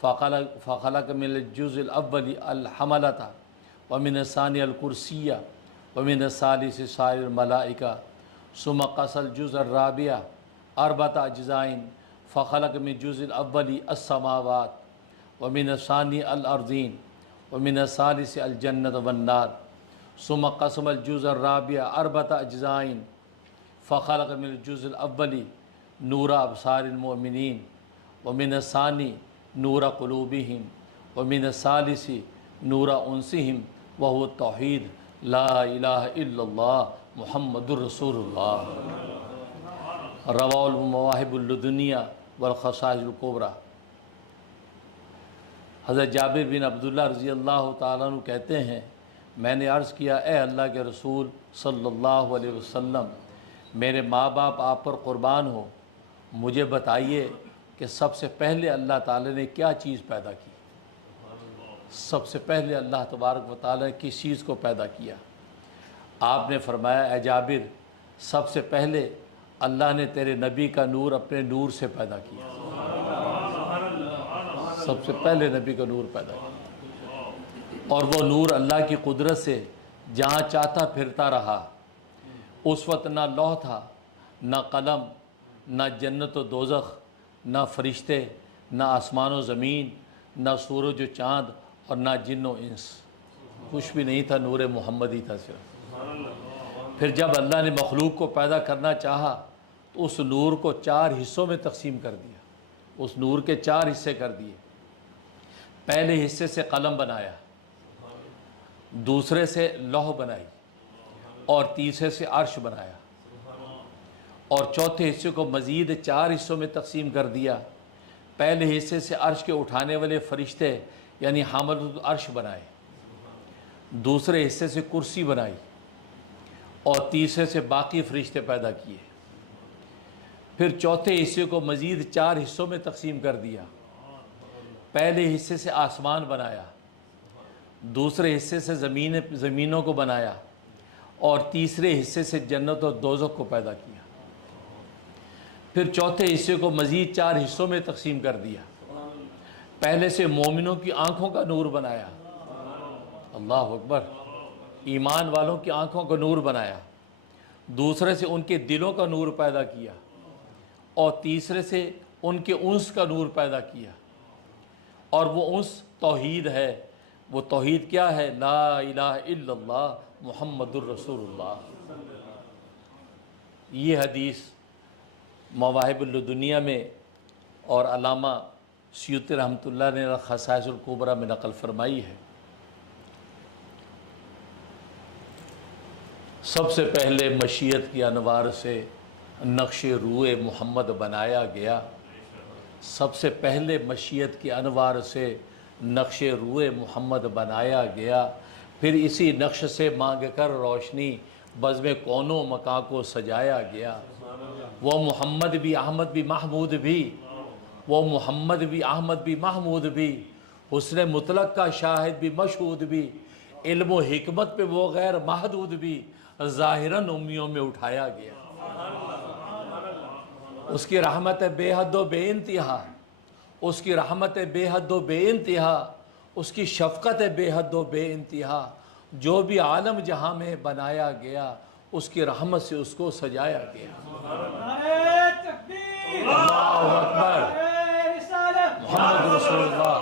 فخلق من الجزء الاول الحملة ومن الثاني الكرسي ومن الثالث سائر الملائكة ثم قسم الجزء الرابع أربعة أجزاء فخلق من الجزء الأول السماوات ومن الثاني الأرضين ومن الثالث الجنة والنار ثم قسم الجزء الرابع أربعة أجزاء فخلق من الجزء الأول نور أبصار المؤمنين ومن الثاني نور قلوبهم ومن الثالث نور أنسهم وهو التوحيد لا إله إلا الله محمد رسول الله. رواہ المواہب اللدنیہ والخصائص الکبریٰ. حضرت جابر بن عبداللہ رضی اللہ تعالیٰ عنہ کہتے ہیں میں نے عرض کیا اے اللہ کے رسول صلی اللہ علیہ وسلم میرے ماں باپ آپ پر قربان ہو مجھے بتائیے کہ سب سے پہلے اللہ تعالیٰ نے کیا چیز پیدا کی. سب سے پہلے اللہ تبارک و تعالیٰ نے کس چیز کو پیدا کیا؟ آپ نے فرمایا اے جابر سب سے پہلے اللہ نے تیرے نبی کا نور اپنے نور سے پیدا کیا. سب سے پہلے نبی کا نور پیدا کیا اور وہ نور اللہ کی قدرت سے جہاں چاہتا پھرتا رہا. اس وقت نہ لوح تھا نہ قلم نہ جنت و دوزخ نہ فرشتے نہ آسمان و زمین نہ سورج و چاند اور نہ جن و انس. کچھ بھی نہیں تھا، نور محمدی تھا صرف. پھر جب اللہ نے مخلوق کو پیدا کرنا چاہا تو اس نور کو 4 حصوں میں تقسیم کر دیا. اس نور کے 4 حصے کر دیے. پہلے حصے سے قلم بنایا، دوسرے سے لوح بنائی اور تیسرے سے عرش بنایا اور چوتھے حصے کو مزید 4 حصوں میں تقسیم کر دیا. پہلے حصے سے عرش کے اٹھانے والے فرشتے یعنی حاملۃ العرش بنائے، دوسرے حصے سے کرسی بنائی اور تیسرے سے باقی فرشتے پیدا کیے. پھر چوتھے حصے کو مزید 4 حصوں میں تقسیم کر دیا. پہلے حصے سے آسمان بنایا، دوسرے حصے سے زمینوں کو بنایا اور تیسرے حصے سے جنت اور دوزخ کو پیدا کیا. پھر چوتھے حصے کو مزید 4 حصوں میں تقسیم کر دیا۔ پہلے سے مومنوں کی آنکھوں کا نور بنایا، اللہ اکبر، ایمان والوں کی آنکھوں کا نور بنایا۔ دوسرے سے ان کے دلوں کا نور پیدا کیا، اور تیسرے سے ان کے انس کا نور پیدا کیا، اور وہ انس توحید ہے۔ وہ توحید کیا ہے؟ لا الہ الا اللہ محمد الرسول اللہ۔ یہ حدیث مواہب اللدنیہ میں اور علامہ سیوطی رحمۃ اللہ نے خصائص الکبریٰ میں نقل فرمائی ہے۔ سب سے پہلے مشیت کی انوار سے نقش روئے محمد بنایا گیا، سب سے پہلے مشیت کی انوار سے نقش روئے محمد بنایا گیا، پھر اسی نقش سے مانگ کر روشنی بزم کون و مکان کو سجایا گیا۔ وہ محمد بھی احمد بھی محمود بھی، وہ محمد بھی احمد بھی محمود بھی، حسن مطلق کا شاہد بھی مشہود بھی، علم و حکمت پہ وہ غیر محدود بھی، ظاہراً امیوں میں اٹھایا گیا۔ اس کی رحمت بے حد و بے انتہا، اس کی رحمت بے حد و بے انتہا، اس کی شفقت بے حد و بے انتہا، جو بھی عالم جہاں میں بنایا گیا اس کی رحمت سے اس کو سجایا گیا۔ اللہ اکبر، محمد رسول اللہ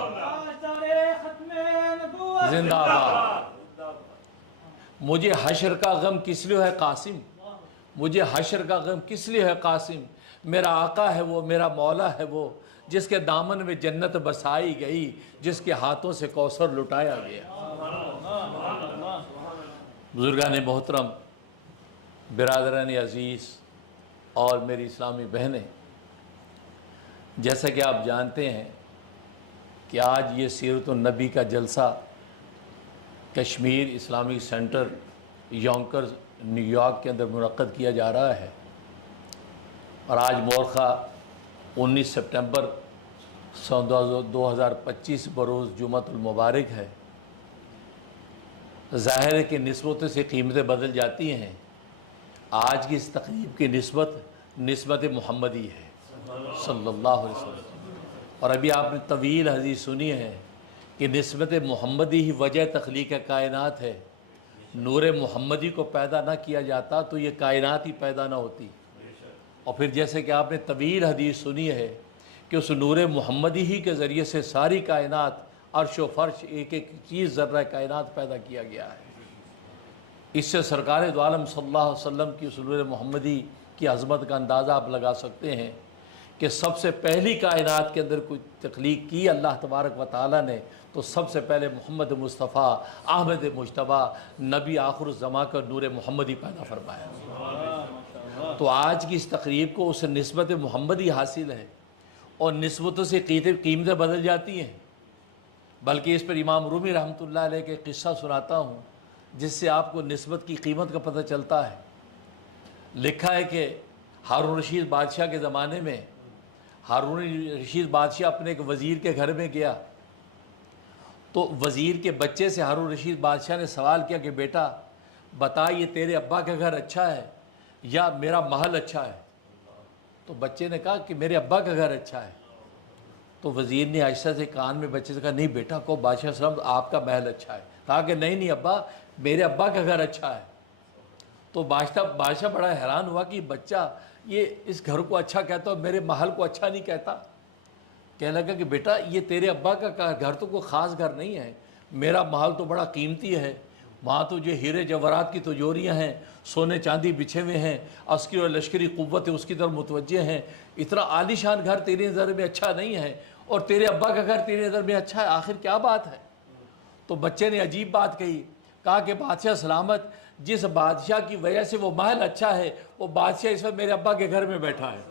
زندہ باد۔ مجھے حشر کا غم کس لیے ہے قاسم، مجھے حشر کا غم کس لیے ہے قاسم، میرا آقا ہے وہ، میرا مولا ہے وہ، جس کے دامن میں جنت بسائی گئی، جس کے ہاتھوں سے کوثر لٹایا گیا۔ بزرگان محترم، برادران عزیز اور میری اسلامی بہنیں، جیسا کہ آپ جانتے ہیں کہ آج یہ سیرت النبی کا جلسہ Kashmir Islamic centre Yonkers New York کے اندر منعقد کیا جا رہا ہے، اور آج مورخہ 19 سپٹمبر 2025 بروز جمعۃ المبارک ہے۔ ظاہر ہے کہ نسبتوں سے قیمتیں بدل جاتی ہیں۔ آج کی اس تقریب کی نسبت محمدی ہے صلی اللہ علیہ وسلم، اور ابھی آپ نے طویل حدیث سنی ہے کہ نسبت محمدی ہی وجہ تخلیق کائنات ہے۔ نور محمدی کو پیدا نہ کیا جاتا تو یہ کائنات ہی پیدا نہ ہوتی۔ اور پھر جیسے کہ آپ نے طویل حدیث سنی ہے کہ اس نور محمدی ہی کے ذریعے سے ساری کائنات، عرش و فرش، ایک ایک چیز، ذرہ کائنات پیدا کیا گیا ہے۔ اس سے سرکار دو عالم صلی اللہ علیہ وسلم کی اس نور محمدی کی عظمت کا اندازہ آپ لگا سکتے ہیں کہ سب سے پہلی کائنات کے اندر کوئی تخلیق کی اللہ تبارک و تعالیٰ نے تو سب سے پہلے محمد مصطفیٰ احمد مجتبیٰ نبی آخر الزماں کا نور محمدی پیدا فرمایا۔ تو آج کی اس تقریب کو اس نسبت محمدی حاصل ہے، اور نسبتوں سے قیمتیں بدل جاتی ہیں۔ بلکہ اس پر امام رومی رحمۃ اللہ علیہ کے قصہ سناتا ہوں جس سے آپ کو نسبت کی قیمت کا پتہ چلتا ہے۔ لکھا ہے کہ ہارون رشید بادشاہ کے زمانے میں ہارون رشید بادشاہ اپنے ایک وزیر کے گھر میں گیا، تو وزیر کے بچے سے ہارون رشید بادشاہ نے سوال کیا کہ بیٹا بتا، یہ تیرے ابا کا گھر اچھا ہے یا میرا محل اچھا ہے؟ تو بچے نے کہا کہ میرے ابا کا گھر اچھا ہے۔ تو وزیر نے آہستہ سے کان میں بچے سے کہا نہیں بیٹا کو بادشاہ صاحب آپ کا محل اچھا ہے۔ کہا کہ نہیں ابا، میرے ابا کا گھر اچھا ہے۔ تو بادشاہ بڑا حیران ہوا کہ بچہ یہ اس گھر کو اچھا کہتا ہے، میرے محل کو اچھا نہیں کہتا۔ کہنے لگا کہ بیٹا یہ تیرے ابا کا گھر تو کوئی خاص گھر نہیں ہے، میرا محل تو بڑا قیمتی ہے، وہاں تو جو ہیرے جواہرات کی تجوریاں ہیں، سونے چاندی بچھے ہوئے ہیں، عسکری اور لشکری قوت اس کی طرف متوجہ ہیں، اتنا عالی شان گھر تیری نظر میں اچھا نہیں ہے، اور تیرے ابا کا گھر تیری نظر میں اچھا ہے، آخر کیا بات ہے؟ تو بچے نے عجیب بات کہی، کہا کہ بادشاہ سلامت، جس بادشاہ کی وجہ سے وہ محل اچھا ہے وہ بادشاہ اس وقت میرے ابا کے گھر میں بیٹھا ہے،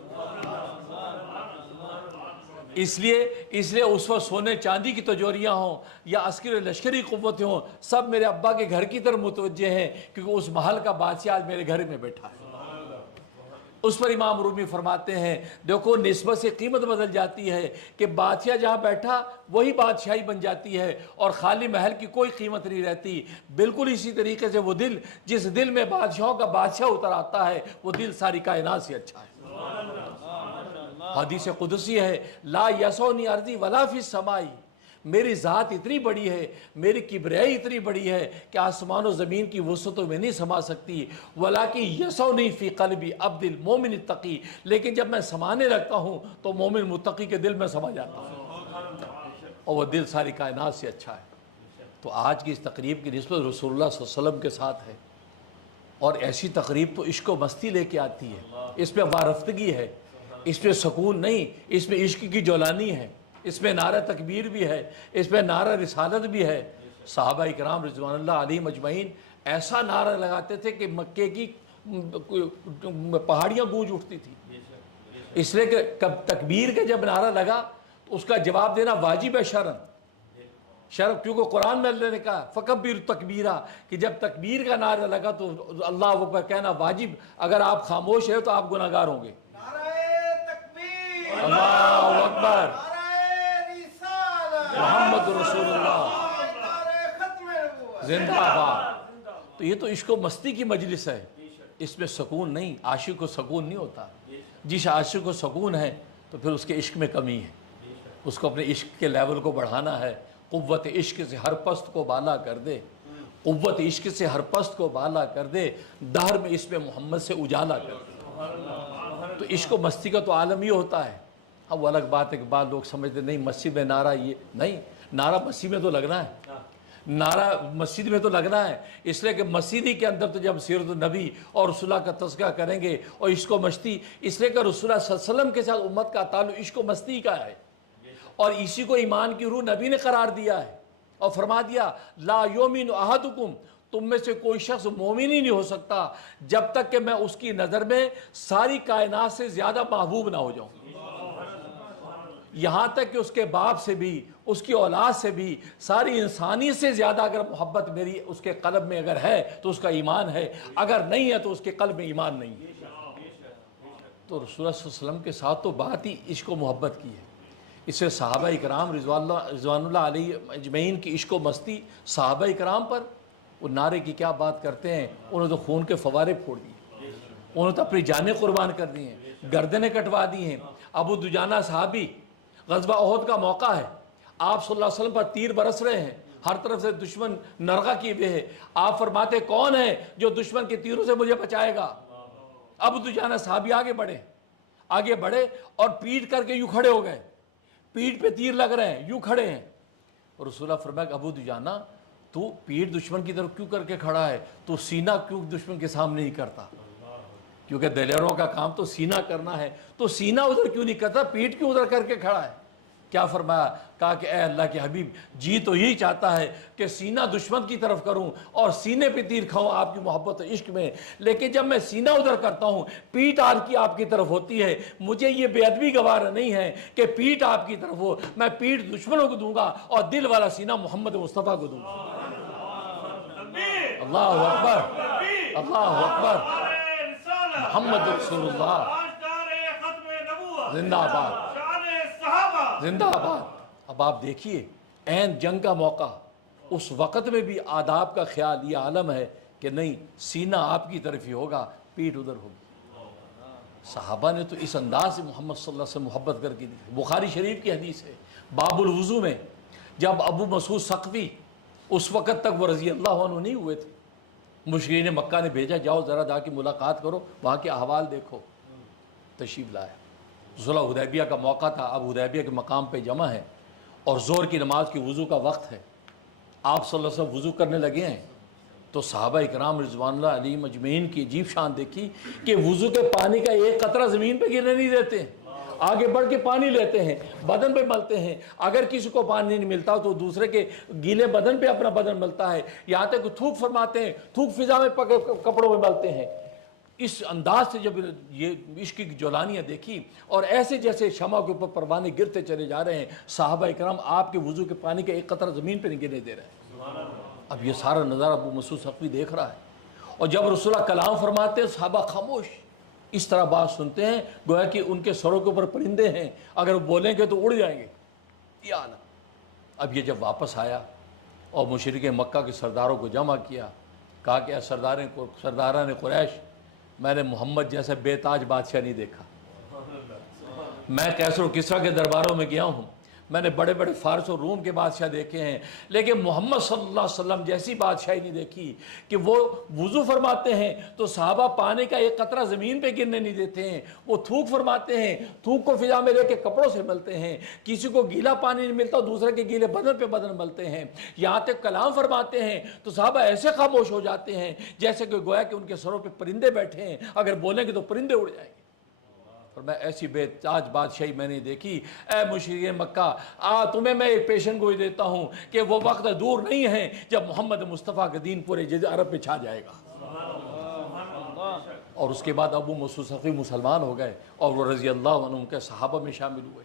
اس لیے اس وقت سونے چاندی کی تجوریاں ہوں یا عسکری لشکری قوتیں ہوں، سب میرے ابا کے گھر کی طرف متوجہ ہیں، کیونکہ اس محل کا بادشاہ آج میرے گھر میں بیٹھا ہے۔ اس پر امام رومی فرماتے ہیں دیکھو نسبت سے قیمت بدل جاتی ہے کہ بادشاہ جہاں بیٹھا وہی بادشاہی بن جاتی ہے، اور خالی محل کی کوئی قیمت نہیں رہتی۔ بالکل اسی طریقے سے وہ دل، جس دل میں بادشاہوں کا بادشاہ اتر آتا ہے، وہ دل ساری کائنات سے اچھا ہے۔ حدیث قدسی ہے لا یسونی ارضی ولا فی السماء، میری ذات اتنی بڑی ہے، میری کبریائی اتنی بڑی ہے کہ آسمان و زمین کی وسعتوں میں نہیں سما سکتی، ولاکن یسونی فی قلبی عبد المومن التقی، لیکن جب میں سمانے لگتا ہوں تو مومن متقی کے دل میں سما جاتا ہوں، اور وہ دل ساری کائنات سے اچھا ہے۔ تو آج کی اس تقریب کی نسبت رسول اللہ صلی اللہ علیہ وسلم کے ساتھ ہے، اور ایسی تقریب تو عشق و مستی لے کے آتی ہے، اس میں وارفتگی ہے، اس میں سکون نہیں، اس میں عشق کی جولانی ہے، اس میں نعرہ تکبیر بھی ہے، اس میں نعرہ رسالت بھی ہے۔ صحابہ اکرام رضوان اللہ علیہم اجمعین ایسا نعرہ لگاتے تھے کہ مکے کی پہاڑیاں گونج اٹھتی تھی، اس لیے کہ تکبیر کا جب نعرہ لگا تو اس کا جواب دینا واجب ہے شرعاً، کیونکہ قرآن میں اللہ نے کہا فکبر تکبیرہ، کہ جب تکبیر کا نعرہ لگا تو اللہ اکبر کہنا واجب، اگر آپ خاموش ہیں تو آپ گناہگار ہوں گے۔ اللہ اکبر، محمد رسول اللہ زندہ باد۔ تو یہ تو عشق و مستی کی مجلس ہے، اس میں سکون نہیں، عاشق کو سکون نہیں ہوتا۔ جس عاشق کو سکون ہے تو پھر اس کے عشق میں کمی ہے، اس کو اپنے عشق کے لیول کو بڑھانا ہے۔ قوت عشق سے ہر پست کو بالا کر دے، قوت عشق سے ہر پست کو بالا کر دے، دہر میں اس میں محمد سے اجالا کر دے۔ تو عشق و مستی کا تو عالم یہ ہوتا ہے۔ اب وہ الگ بات ہے کہ بعض لوگ سمجھتے نہیں مسجد میں نعرہ، یہ نہیں، نعرہ مسجد میں تو لگنا ہے، نعرہ مسجد میں تو لگنا ہے، اس لیے کہ مسجد کے اندر تو جب سیرت النبی اور رسول اللہ کا تذکرہ کریں گے اور عشق و مستی، اس لیے کہ رسول اللہ صلی اللہ علیہ وسلم کے ساتھ امت کا تعلق عشق و مستی کا ہے، اور اسی کو ایمان کی روح نبی نے قرار دیا ہے، اور فرما دیا لا یؤمن احدکم، تم میں سے کوئی شخص مومن ہی نہیں ہو سکتا جب تک کہ میں اس کی نظر میں ساری کائنات سے زیادہ محبوب نہ ہو جاؤں، یہاں تک کہ اس کے باپ سے بھی، اس کی اولاد سے بھی، ساری انسانیت سے زیادہ اگر محبت میری اس کے قلب میں اگر ہے تو اس کا ایمان ہے، اگر نہیں ہے تو اس کے قلب میں ایمان نہیں ہے۔ تو رسول اللہ صلی اللہ علیہ وسلم کے ساتھ تو بات ہی عشق و محبت کی ہے، اس سے صحابہ اکرام رضوان اللہ علیہ اجمعین کی عشق و مستی صحابہ اکرام پر، وہ نعرے کی کیا بات کرتے ہیں، انہوں نے تو خون کے فوارے پھوڑ دیے، انہوں نے تو اپنی جانیں قربان کر دی ہیں، گردنیں کٹوا دی ہیں۔ ابو دجانہ صحابی، غزوہ احد کا موقع ہے، آپ صلی اللہ علیہ وسلم پر تیر برس رہے ہیں، ہر طرف سے دشمن نرغہ کیے ہوئے ہے، آپ فرماتے کون ہے جو دشمن کے تیروں سے مجھے بچائے گا؟ ابو دجانہ صحابی آگے بڑھے اور پیٹ کر کے یوں کھڑے ہو گئے، پیٹ پہ تیر لگ رہے ہیں، یوں کھڑے ہیں، اور رسول اللہ فرمایا کہ ابو دجانہ تو پیٹ دشمن کی طرف کیوں کر کے کھڑا ہے، تو سینہ کیوں دشمن کے سامنے نہیں کرتا؟ کیونکہ دلیروں کا کام تو سینہ کرنا ہے، تو سینہ ادھر کیوں نہیں کرتا، پیٹ کیوں ادھر کر کے کھڑا ہے؟ کیا فرمایا؟ کہا کہ اے اللہ کے حبیب، جی تو یہی چاہتا ہے کہ سینہ دشمن کی طرف کروں اور سینے پہ تیر کھاؤں آپ کی محبت و عشق میں، لیکن جب میں سینہ ادھر کرتا ہوں، پیٹ آپ کی طرف ہوتی ہے، مجھے یہ بے ادبی گوارا نہیں ہے کہ پیٹ آپ کی طرف ہو، میں پیٹ دشمنوں کو دوں گا اور دل والا سینہ محمد مصطفیٰ کو دوں گا۔ اللہ اکبر، اللہ اکبر، محمد رسول اللہ زندہ آباد، زندہ آباد۔ اب آپ دیکھیے عین جنگ کا موقع، اس وقت میں بھی آداب کا خیال یہ عالم ہے کہ نہیں، سینہ آپ کی طرف ہی ہوگا، پیٹ ادھر ہوگی۔ صحابہ نے تو اس انداز سے محمد صلی اللہ علیہ وسلم محبت کر کے دی۔ بخاری شریف کی حدیث ہے، باب الوضو میں، جب ابو مسعود ثقفی، اس وقت تک وہ رضی اللہ عنہ نہیں ہوئے تھے، مشرکین مکہ نے بھیجا جاؤ ذرا جا کے ملاقات کرو، وہاں کے احوال دیکھو، تشریف لائے۔ صلح حدیبیہ کا موقع تھا، اب حدیبیہ کے مقام پہ جمع ہے اور زور کی نماز کی وضو کا وقت ہے، آپ صلی اللہ علیہ وسلم وضو کرنے لگے ہیں، تو صحابہ اکرام رضوان اللہ علیہم اجمعین کی عجیب شان دیکھی کہ وضو کے پانی کا ایک قطرہ زمین پہ گرنے نہیں دیتے، آگے بڑھ کے پانی لیتے ہیں، بدن پہ ملتے ہیں، اگر کسی کو پانی نہیں ملتا تو دوسرے کے گیلے بدن پہ اپنا بدن ملتا ہے، یہاں تک کہ تھوک فرماتے ہیں، تھوک فضا میں کپڑوں میں ملتے ہیں۔ اس انداز سے جب یہ عشق کی جولانیاں دیکھی، اور ایسے جیسے شمع کے اوپر پروانے گرتے چلے جا رہے ہیں، صحابہ اکرام آپ کے وضو کے پانی کا ایک قطرہ زمین پہ نہیں گرنے دے رہے ہیں۔ اب یہ سارا نظارہ ابو مسعود ثقفی دیکھ رہا ہے، اور جب رسول اللہ کلام فرماتے ہیں صحابہ خاموش، اس طرح بات سنتے ہیں گویا کہ ان کے سروں کے اوپر پرندے ہیں، اگر وہ بولیں گے تو اڑ جائیں گے، یہ عالم۔ اب یہ جب واپس آیا اور مشرکین مکہ کے سرداروں کو جمع کیا، کہا کہ سرداران قریش، میں نے محمد جیسے بے تاج بادشاہ نہیں دیکھا، میں قیصر و کسریٰ کے درباروں میں گیا ہوں، میں نے بڑے بڑے فارس اور روم کے بادشاہ دیکھے ہیں، لیکن محمد صلی اللہ علیہ وسلم جیسی بادشاہی نہیں دیکھی کہ وہ وضو فرماتے ہیں تو صحابہ پانی کا ایک قطرہ زمین پہ گرنے نہیں دیتے ہیں، وہ تھوک فرماتے ہیں، تھوک کو فضا میں لے کے کپڑوں سے ملتے ہیں، کسی کو گیلا پانی نہیں ملتا دوسرے کے گیلے بدن پہ بدن ملتے ہیں، یہاں تک کلام فرماتے ہیں تو صحابہ ایسے خاموش ہو جاتے ہیں جیسے کہ گویا کہ ان کے سروں پہ پرندے بیٹھے ہیں، اگر بولیں گے تو پرندے اڑ جائیں گے۔ اور میں ایسی بے تاج بادشاہی میں نے دیکھی۔ اے مشرکین مکہ، تمہیں میں ایک پیشن گوئی دیتا ہوں کہ وہ وقت دور نہیں ہے جب محمد مصطفیٰ کا دین پورے جزیرہ عرب پہ چھا جائے گا۔ اور اس کے بعد ابو مسعود ثقفی مسلمان ہو گئے اور وہ رضی اللہ عنہ کے صحابہ میں شامل ہوئے۔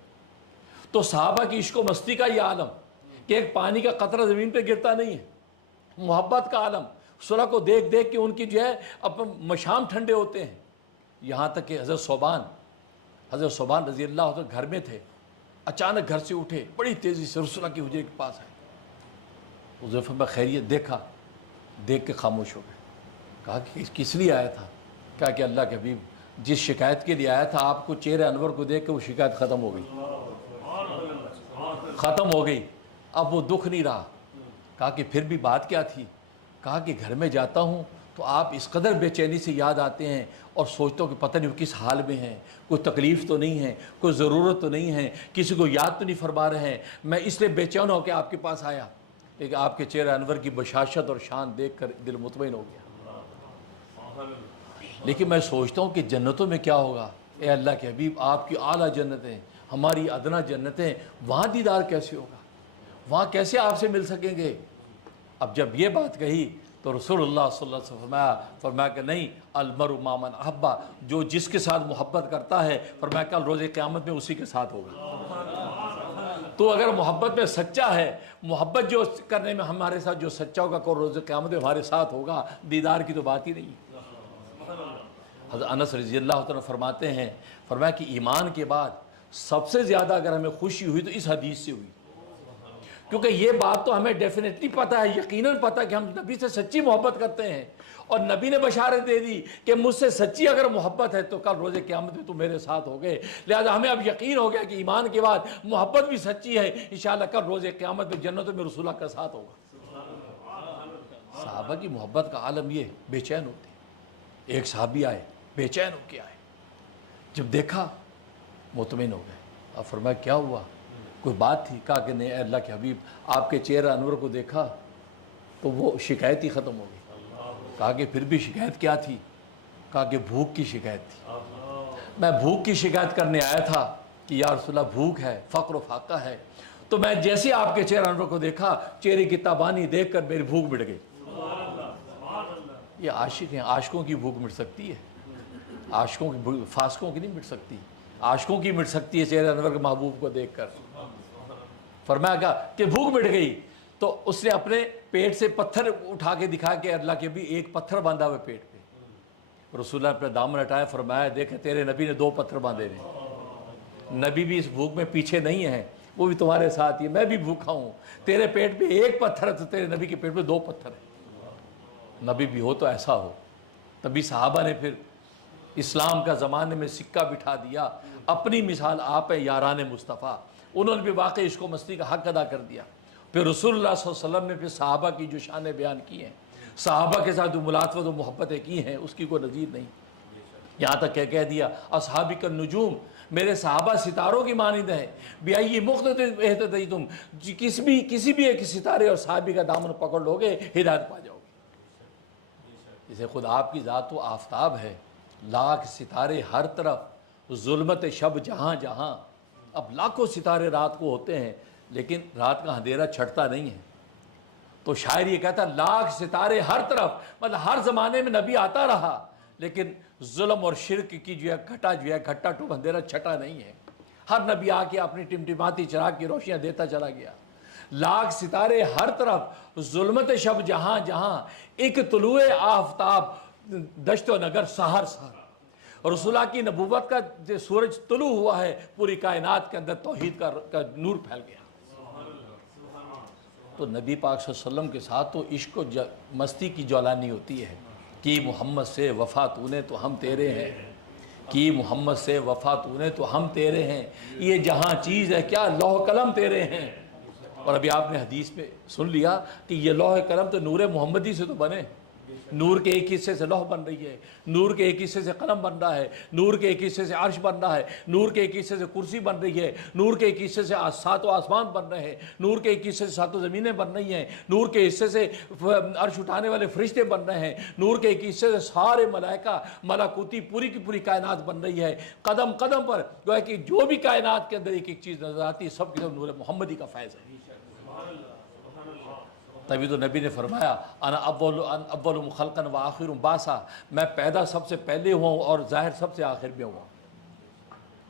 تو صحابہ کی عشق و مستی کا یہ عالم کہ ایک پانی کا قطرہ زمین پہ گرتا نہیں ہے، محبت کا عالم، صلح کو دیکھ دیکھ کے ان کی جو ہے مشام ٹھنڈے ہوتے ہیں۔ یہاں تک کہ حضرت صوبان رضی اللہ عنہ گھر میں تھے، اچانک گھر سے اٹھے، بڑی تیزی سے رسول اللہ کی حجرے کے پاس آئے، حذیفہ میں خیریت دیکھا، دیکھ کے خاموش ہو گئے۔ کہا کہ کس لیے آیا تھا؟ کہا کہ اللہ کے حبیب جس شکایت کے لیے آیا تھا آپ کو چہرے انور کو دیکھ کے وہ شکایت ختم ہو گئی، اب وہ دکھ نہیں رہا۔ کہا کہ پھر بھی بات کیا تھی؟ کہا کہ گھر میں جاتا ہوں تو آپ اس قدر بے چینی سے یاد آتے ہیں اور سوچتا ہوں کہ پتہ نہیں وہ کس حال میں ہیں، کوئی تکلیف تو نہیں ہے، کوئی ضرورت تو نہیں ہے، کسی کو یاد تو نہیں فرما رہے ہیں، میں اس لیے بے چین ہو کے آپ کے پاس آیا، لیکن آپ کے چہرے انور کی بشاشت اور شان دیکھ کر دل مطمئن ہو گیا۔ لیکن میں سوچتا ہوں کہ جنتوں میں کیا ہوگا؟ اے اللہ کے حبیب آپ کی اعلیٰ جنتیں، ہماری ادنا جنتیں، وہاں دیدار کیسے ہوگا؟ وہاں کیسے آپ سے مل سکیں گے؟ اب جب یہ بات کہی تو رسول اللہ صلی اللہ علیہ وسلم فرمایا کہ نہیں، المرء مع من احب، جو جس کے ساتھ محبت کرتا ہے، فرمایا کل روز قیامت میں اسی کے ساتھ ہوگا۔ تو اگر محبت میں سچا ہے، محبت جو کرنے میں ہمارے ساتھ جو سچا ہوگا کل روز قیامت میں ہمارے ساتھ ہوگا، دیدار کی تو بات ہی نہیں۔ حضرت انس رضی اللہ عنہ فرماتے ہیں، فرمایا کہ ایمان کے بعد سب سے زیادہ اگر ہمیں خوشی ہوئی تو اس حدیث سے ہوئی، کیونکہ یہ بات تو ہمیں ڈیفینیٹلی پتہ ہے، یقیناً پتہ ہے کہ ہم نبی سے سچی محبت کرتے ہیں، اور نبی نے بشارت دے دی کہ مجھ سے سچی اگر محبت ہے تو کل روز قیامت میں تو میرے ساتھ ہو گئے، لہذا ہمیں اب یقین ہو گیا کہ ایمان کے بعد محبت بھی سچی ہے، انشاءاللہ کل روز قیامت میں جنتوں میں رسول اللہ کا ساتھ ہوگا۔ صحابہ کی محبت کا عالم یہ بے چین ہوتے ہیں۔ ایک صحابی آئے، بے چین ہو کے آئے، جب دیکھا مطمئن ہو گئے۔ اب فرمایا کیا ہوا؟ کوئی بات تھی؟ کہا کہ نہیں اے اللہ کے حبیب آپ کے چہرہ انور کو دیکھا تو وہ شکایت ہی ختم ہو گئی۔ کہا کہ پھر بھی شکایت کیا تھی؟ کہا کہ بھوک کی شکایت تھی، میں بھوک کی شکایت کرنے آیا تھا کہ یا رسول اللہ بھوک ہے، فقر و فاقہ ہے، تو میں جیسے آپ کے چہرہ انور کو دیکھا، چہرے کی تابانی دیکھ کر میری بھوک مٹ گئی۔ یہ عاشق ہیں، عاشقوں کی بھوک مٹ سکتی ہے، عاشقوں کی، فاسقوں کی نہیں مٹ سکتی، عاشقوں کی مٹ سکتی ہے چہرے انور کے محبوب کو دیکھ کر۔ فرمایا کہ بھوک مٹ گئی تو اس نے اپنے پیٹ سے پتھر اٹھا کے دکھا کہ اللہ کے بھی ایک پتھر باندھا ہوا پیٹ پہ۔ رسول اللہ اپنے دامن ہٹایا، فرمایا دیکھیں تیرے نبی نے 2 پتھر باندھے ہیں، نبی بھی اس بھوک میں پیچھے نہیں ہے، وہ بھی تمہارے ساتھ ہی ہے، میں بھی بھوکا ہوں، تیرے پیٹ پہ 1 پتھر ہے تو تیرے نبی کے پیٹ پہ 2 پتھر ہیں۔ نبی بھی ہو تو ایسا ہو۔ تبھی صحابہ نے پھر اسلام کا زمانے میں سکہ بٹھا دیا، اپنی مثال آپ ہے یاران مصطفیٰ، انہوں نے بھی واقعی عشق و مستی کا حق ادا کر دیا۔ پھر رسول اللہ صلی اللہ علیہ وسلم نے پھر صحابہ کی جو شانیں بیان کی ہیں، صحابہ کے ساتھ جو ملاطفت و محبتیں کی ہیں، اس کی کوئی نظیر نہیں۔ یہاں تک کہ کہہ دیا اصحابی کالنجوم، میرے صحابہ ستاروں کی مانند ہیں، بِأَيِّ مُقْتَدٍ اهْتَدَيْتُمْ، کسی بھی ایک ستارے اور صحابی کا دامن پکڑ لو گے ہدایت پا جاؤ گے۔ جیسے خود آپ کی ذات تو آفتاب ہے، لاکھ ستارے ہر طرف، ظلمت شب جہاں جہاں۔ اب لاکھوں ستارے رات کو ہوتے ہیں لیکن رات کا اندھیرا چھٹتا نہیں ہے، تو شاعر یہ کہتا ہے لاکھ ستارے ہر طرف، مطلب ہر زمانے میں نبی آتا رہا لیکن ظلم اور شرک کی جو ہے گھٹا ٹوپ اندھیرا چھٹا نہیں ہے، ہر نبی آ کے اپنی ٹمٹماتی چراغ کی روشنیاں دیتا چلا گیا۔ لاکھ ستارے ہر طرف، ظلمت شب جہاں جہاں، ایک طلوع آفتاب دشت و نگر سحر سحر۔ رسول اللہ کی نبوت کا جو سورج طلوع ہوا ہے، پوری کائنات کے اندر توحید کا نور پھیل گیا۔ تو نبی پاک صلی اللہ علیہ وسلم کے ساتھ تو عشق و مستی کی جولانی ہوتی ہے کہ محمد سے وفا تو نے تو ہم تیرے ہیں، کی محمد سے وفا تو نے تو ہم تیرے ہیں، یہ جہاں چیز ہے کیا لوح قلم تیرے ہیں۔ اور ابھی آپ نے حدیث میں سن لیا کہ یہ لوح قلم تو نور محمدی سے تو بنے، نور کے ایک حصے سے لوح بن رہی ہے، نور کے ایک حصے سے قلم بن رہا ہے، نور کے ایک حصے سے عرش بن رہا ہے، نور کے ایک حصے سے کرسی بن رہی ہے، نور کے ایک حصے سے ساتوں آسمان بن رہے ہیں، نور کے ایک حصے سے ساتوں زمینیں بن رہی ہیں، نور کے حصے سے عرش اٹھانے والے فرشتے بن رہے ہیں، نور کے ایک حصے سے سارے ملائکہ ملکوتی پوری کی پوری کائنات بن رہی ہے۔ قدم قدم پر گویا کہ جو بھی کائنات کے اندر ایک ایک چیز نظر آتی ہے سب کی سب نور محمدی کا فیض ہے۔ تبھی تو نبی نے فرمایا انا اول خلقا و آخر باسا، میں پیدا سب سے پہلے ہوا ہوں اور ظاہر سب سے آخر میں ہوا۔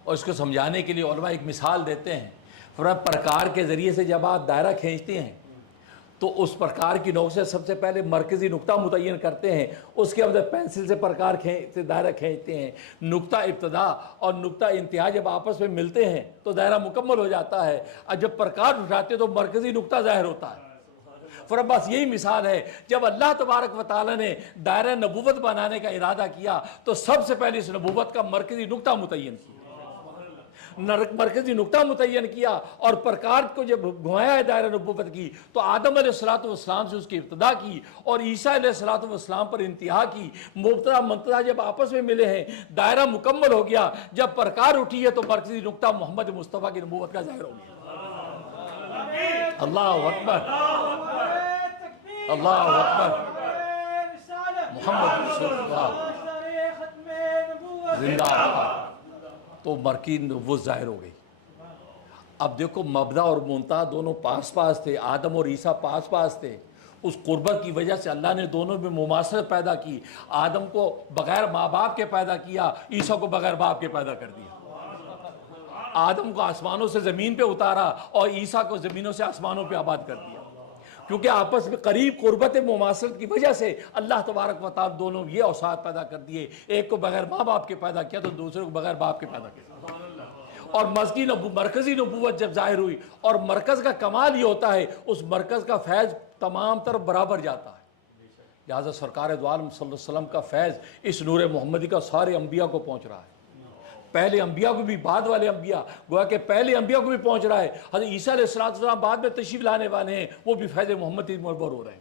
اور اس کو سمجھانے کے لیے علماء ایک مثال دیتے ہیں، فرمایا پرکار کے ذریعے سے جب آپ دائرہ کھینچتے ہیں تو اس پرکار کی نوک سے سب سے پہلے مرکزی نقطہ متعین کرتے ہیں، اس کے بعد پینسل سے پرکار سے دائرہ کھینچتے ہیں، نقطہ ابتدا اور نقطہ انتہا جب آپس میں ملتے ہیں تو دائرہ مکمل ہو جاتا ہے، اور جب پرکار اٹھاتے ہیں تو مرکزی نقطہ ظاہر ہوتا ہے۔ فرق بس یہی مثال ہے، جب اللہ تبارک و تعالی نے دائرہ نبوت بنانے کا ارادہ کیا تو سب سے پہلے اس نبوت کا مرکزی نقطہ متعین کیا، مرکزی نقطہ متعین کیا، اور پرکار کو جب گھمایا ہے دائرہ نبوت کی تو آدم علیہ السلام سے اس کی ابتدا کی اور عیسیٰ علیہ السلام پر انتہا کی۔ مبتدا منتہا جب آپس میں ملے ہیں دائرہ مکمل ہو گیا، جب پرکار اٹھی ہے تو مرکزی نقطہ محمد مصطفیٰ کی نبوت کا ظاہر ہو گیا۔ اللہ اکبر، اللہ اکبر، محمد رسول اللہ زندہ باد۔ تو مرکزی نبوت ظاہر ہو گئی۔ اب دیکھو مبدا اور منتہا دونوں پاس پاس تھے، آدم اور عیسیٰ پاس پاس تھے، اس قربت کی وجہ سے اللہ نے دونوں میں مماثلت پیدا کی، آدم کو بغیر ماں باپ کے پیدا کیا، عیسیٰ کو بغیر باپ کے پیدا کر دیا۔ آدم کو آسمانوں سے زمین پہ اتارا اور عیسیٰ کو زمینوں سے آسمانوں پہ آباد کر دیا، کیونکہ آپس میں قریب قربت مماثلت کی وجہ سے اللہ تبارک و تعالی دونوں یہ اوصاف پیدا کر دیے، ایک کو بغیر ماں باپ کے پیدا کیا تو دوسرے کو بغیر باپ کے پیدا کیا۔ اور مرکزی نبوت جب ظاہر ہوئی، اور مرکز کا کمال یہ ہوتا ہے اس مرکز کا فیض تمام طرف برابر جاتا ہے، لہٰذا سرکار دو عالم صلی اللہ علیہ وسلم کا فیض اس نور محمدی کا سارے انبیاء کو پہنچ رہا ہے، پہلے انبیاء کو بھی بعد والے انبیاء، گویا کہ پہلے انبیاء کو بھی پہنچ رہا ہے، حضرت عیسیٰ علیہ السلام بعد میں تشریف لانے والے ہیں، وہ بھی فیض محمدی مربور ہو رہے ہیں۔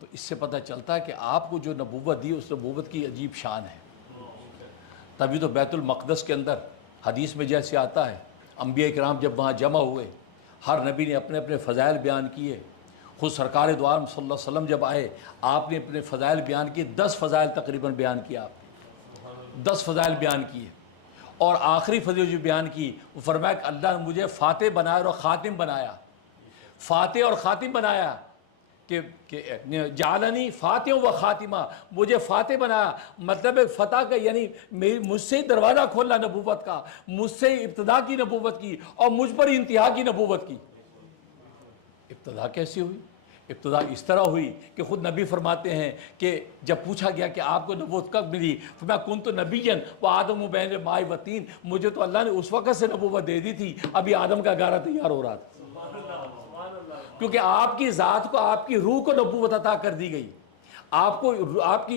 تو اس سے پتہ چلتا ہے کہ آپ کو جو نبوت دی اس نبوت کی عجیب شان ہے۔ تبھی تو بیت المقدس کے اندر حدیث میں جیسے آتا ہے، انبیاء کرام جب وہاں جمع ہوئے، ہر نبی نے اپنے اپنے فضائل بیان کیے، خود سرکار دو عالم صلی اللہ علیہ وسلم جب آئے آپ نے اپنے فضائل بیان کیے، 10 فضائل تقریباً بیان کیا، آپ نے 10 فضائل بیان کیے، اور آخری فضیلت جو بیان کی وہ فرمایا کہ اللہ نے مجھے فاتح بنایا اور خاتم بنایا، فاتح اور خاتم بنایا، کہ جعلنی فاتح و خاتمہ، مجھے فاتح بنایا، مطلب فتح کا یعنی مجھ سے دروازہ کھولنا نبوت کا، مجھ سے ابتدا کی نبوت کی اور مجھ پر انتہا کی نبوت کی۔ ابتدا کیسی ہوئی؟ ابتدا اس طرح ہوئی کہ خود نبی فرماتے ہیں کہ جب پوچھا گیا کہ آپ کو نبوت کب ملی، فرمایا کنت نبیًا وآدم بین ماء و طین، مجھے تو اللہ نے اس وقت سے نبوت دے دی تھی، ابھی آدم کا گارہ تیار ہو رہا تھا، کیونکہ آپ کی ذات کو آپ کی روح کو نبوت عطا کر دی گئی، آپ کو آپ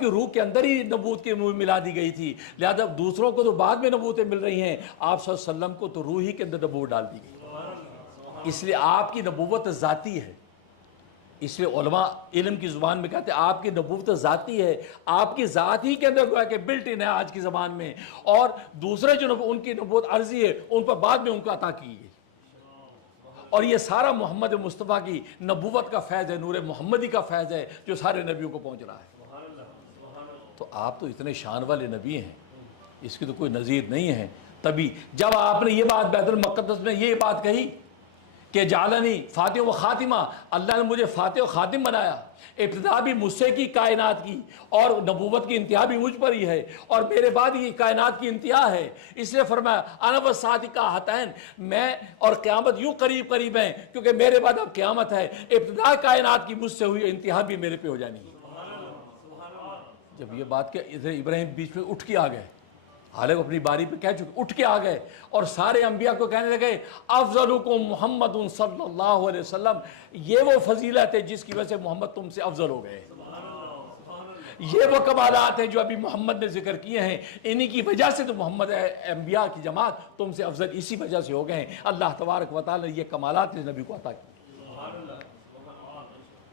کی روح کے اندر ہی نبوت کی ملا دی گئی تھی، لہذا دوسروں کو تو بعد میں نبوتیں مل رہی ہیں، آپ صلی اللہ علیہ وسلم کو تو روح ہی کے اندر نبوت ڈال دی گئی، اس لیے آپ کی نبوت ذاتی ہے۔ اس لیے علماء علم کی زبان میں کہتے ہیں آپ کی نبوت ذاتی ہے، آپ کی ذات ہی کے اندر گویا کہ بلٹ ان ہے آج کی زبان میں، اور دوسرے جو ان کی نبوت عرضی ہے ان پر بعد میں ان کو عطا کی گئی، اور یہ سارا محمد مصطفیٰ کی نبوت کا فیض ہے، نور محمدی کا فیض ہے جو سارے نبیوں کو پہنچ رہا ہے۔ تو آپ تو اتنے شان والے نبی ہیں، اس کی تو کوئی نظیر نہیں ہے۔ تبھی جب آپ نے یہ بات بیت المقدس میں یہ بات کہی کہ جعلنی فاتح و خاتمہ، اللہ نے مجھے فاتح و خاتم بنایا، ابتدا بھی مجھ سے کی کائنات کی اور نبوت کی انتہا بھی مجھ پر ہی ہے، اور میرے بعد یہ کائنات کی انتہا ہے، اس لیے فرمایا انا والساعۃ کہاتین، میں اور قیامت یوں قریب قریب ہیں کیونکہ میرے بعد اب قیامت ہے، ابتدا کائنات کی مجھ سے ہوئی، انتہا بھی میرے پہ ہو جانی ہے۔ جب یہ بات کہ ابراہیم بیچ میں اٹھ کے آ گئے، حالانکہ اپنی باری پہ کہہ چکے، اٹھ کے آ گئے اور سارے انبیاء کو کہنے لگے افضلکم محمد صلی اللہ علیہ وسلم، یہ وہ فضیلت ہے جس کی وجہ سے محمد تم سے افضل ہو گئے، یہ وہ کمالات ہیں جو ابھی محمد نے ذکر کیے ہیں، انہی کی وجہ سے تو محمد انبیاء کی جماعت تم سے افضل اسی وجہ سے ہو گئے ہیں۔ اللہ تبارک و تعالی نے یہ کمالات اس نبی کو عطا کیے۔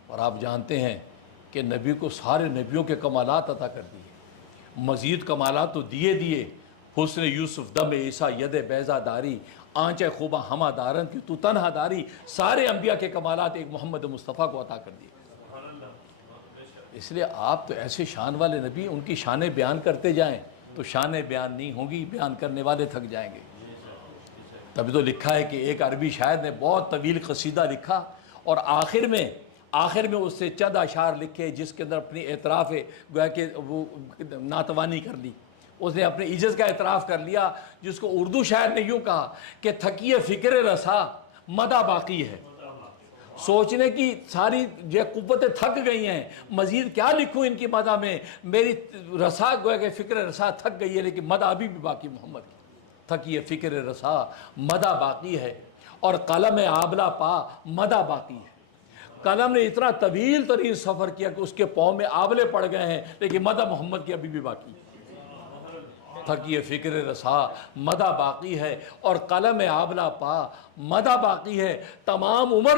اور آپ جانتے ہیں کہ نبی کو سارے نبیوں کے کمالات عطا کر دیے، مزید کمالات تو دیے حسن یوسف دم عیسیٰ ید بیضا داری آنچ خوبہ ہمہ دارن کی تو تنہا داری، سارے انبیاء کے کمالات ایک محمد مصطفیٰ کو عطا کر دیے۔ اس لیے آپ تو ایسے شان والے نبی، ان کی شانیں بیان کرتے جائیں تو شانیں بیان نہیں ہوں گی، بیان کرنے والے تھک جائیں گے۔ تبھی تو لکھا ہے کہ ایک عربی شاعر نے بہت طویل قصیدہ لکھا اور آخر میں اس سے چند اشعار لکھے جس کے اندر اپنی اعتراف ہے، گویا کہ وہ ناتوانی کر لی، اس نے اپنے عجز کا اعتراف کر لیا، جس کو اردو شاعر نے یوں کہا کہ تھکیے فکر رسا مدہ باقی ہے۔ سوچنے کی ساری جو قوتیں تھک گئی ہیں، مزید کیا لکھوں ان کی مدح میں، میری رسا گویا کہ فکر رسا تھک گئی ہے، لیکن مدح ابھی بھی باقی محمد کی۔ تھکیے فکر رسا مدح باقی ہے اور قلم آبلہ پا مدح باقی ہے۔ قلم نے اتنا طویل ترین سفر کیا کہ اس کے پاؤں میں آبلے پڑ گئے ہیں، لیکن مدح محمد کی ابھی بھی باقی ہے۔ تھکیے فکر رسا مدح باقی ہے اور قلم آبلہ پا مدح باقی ہے۔ تمام عمر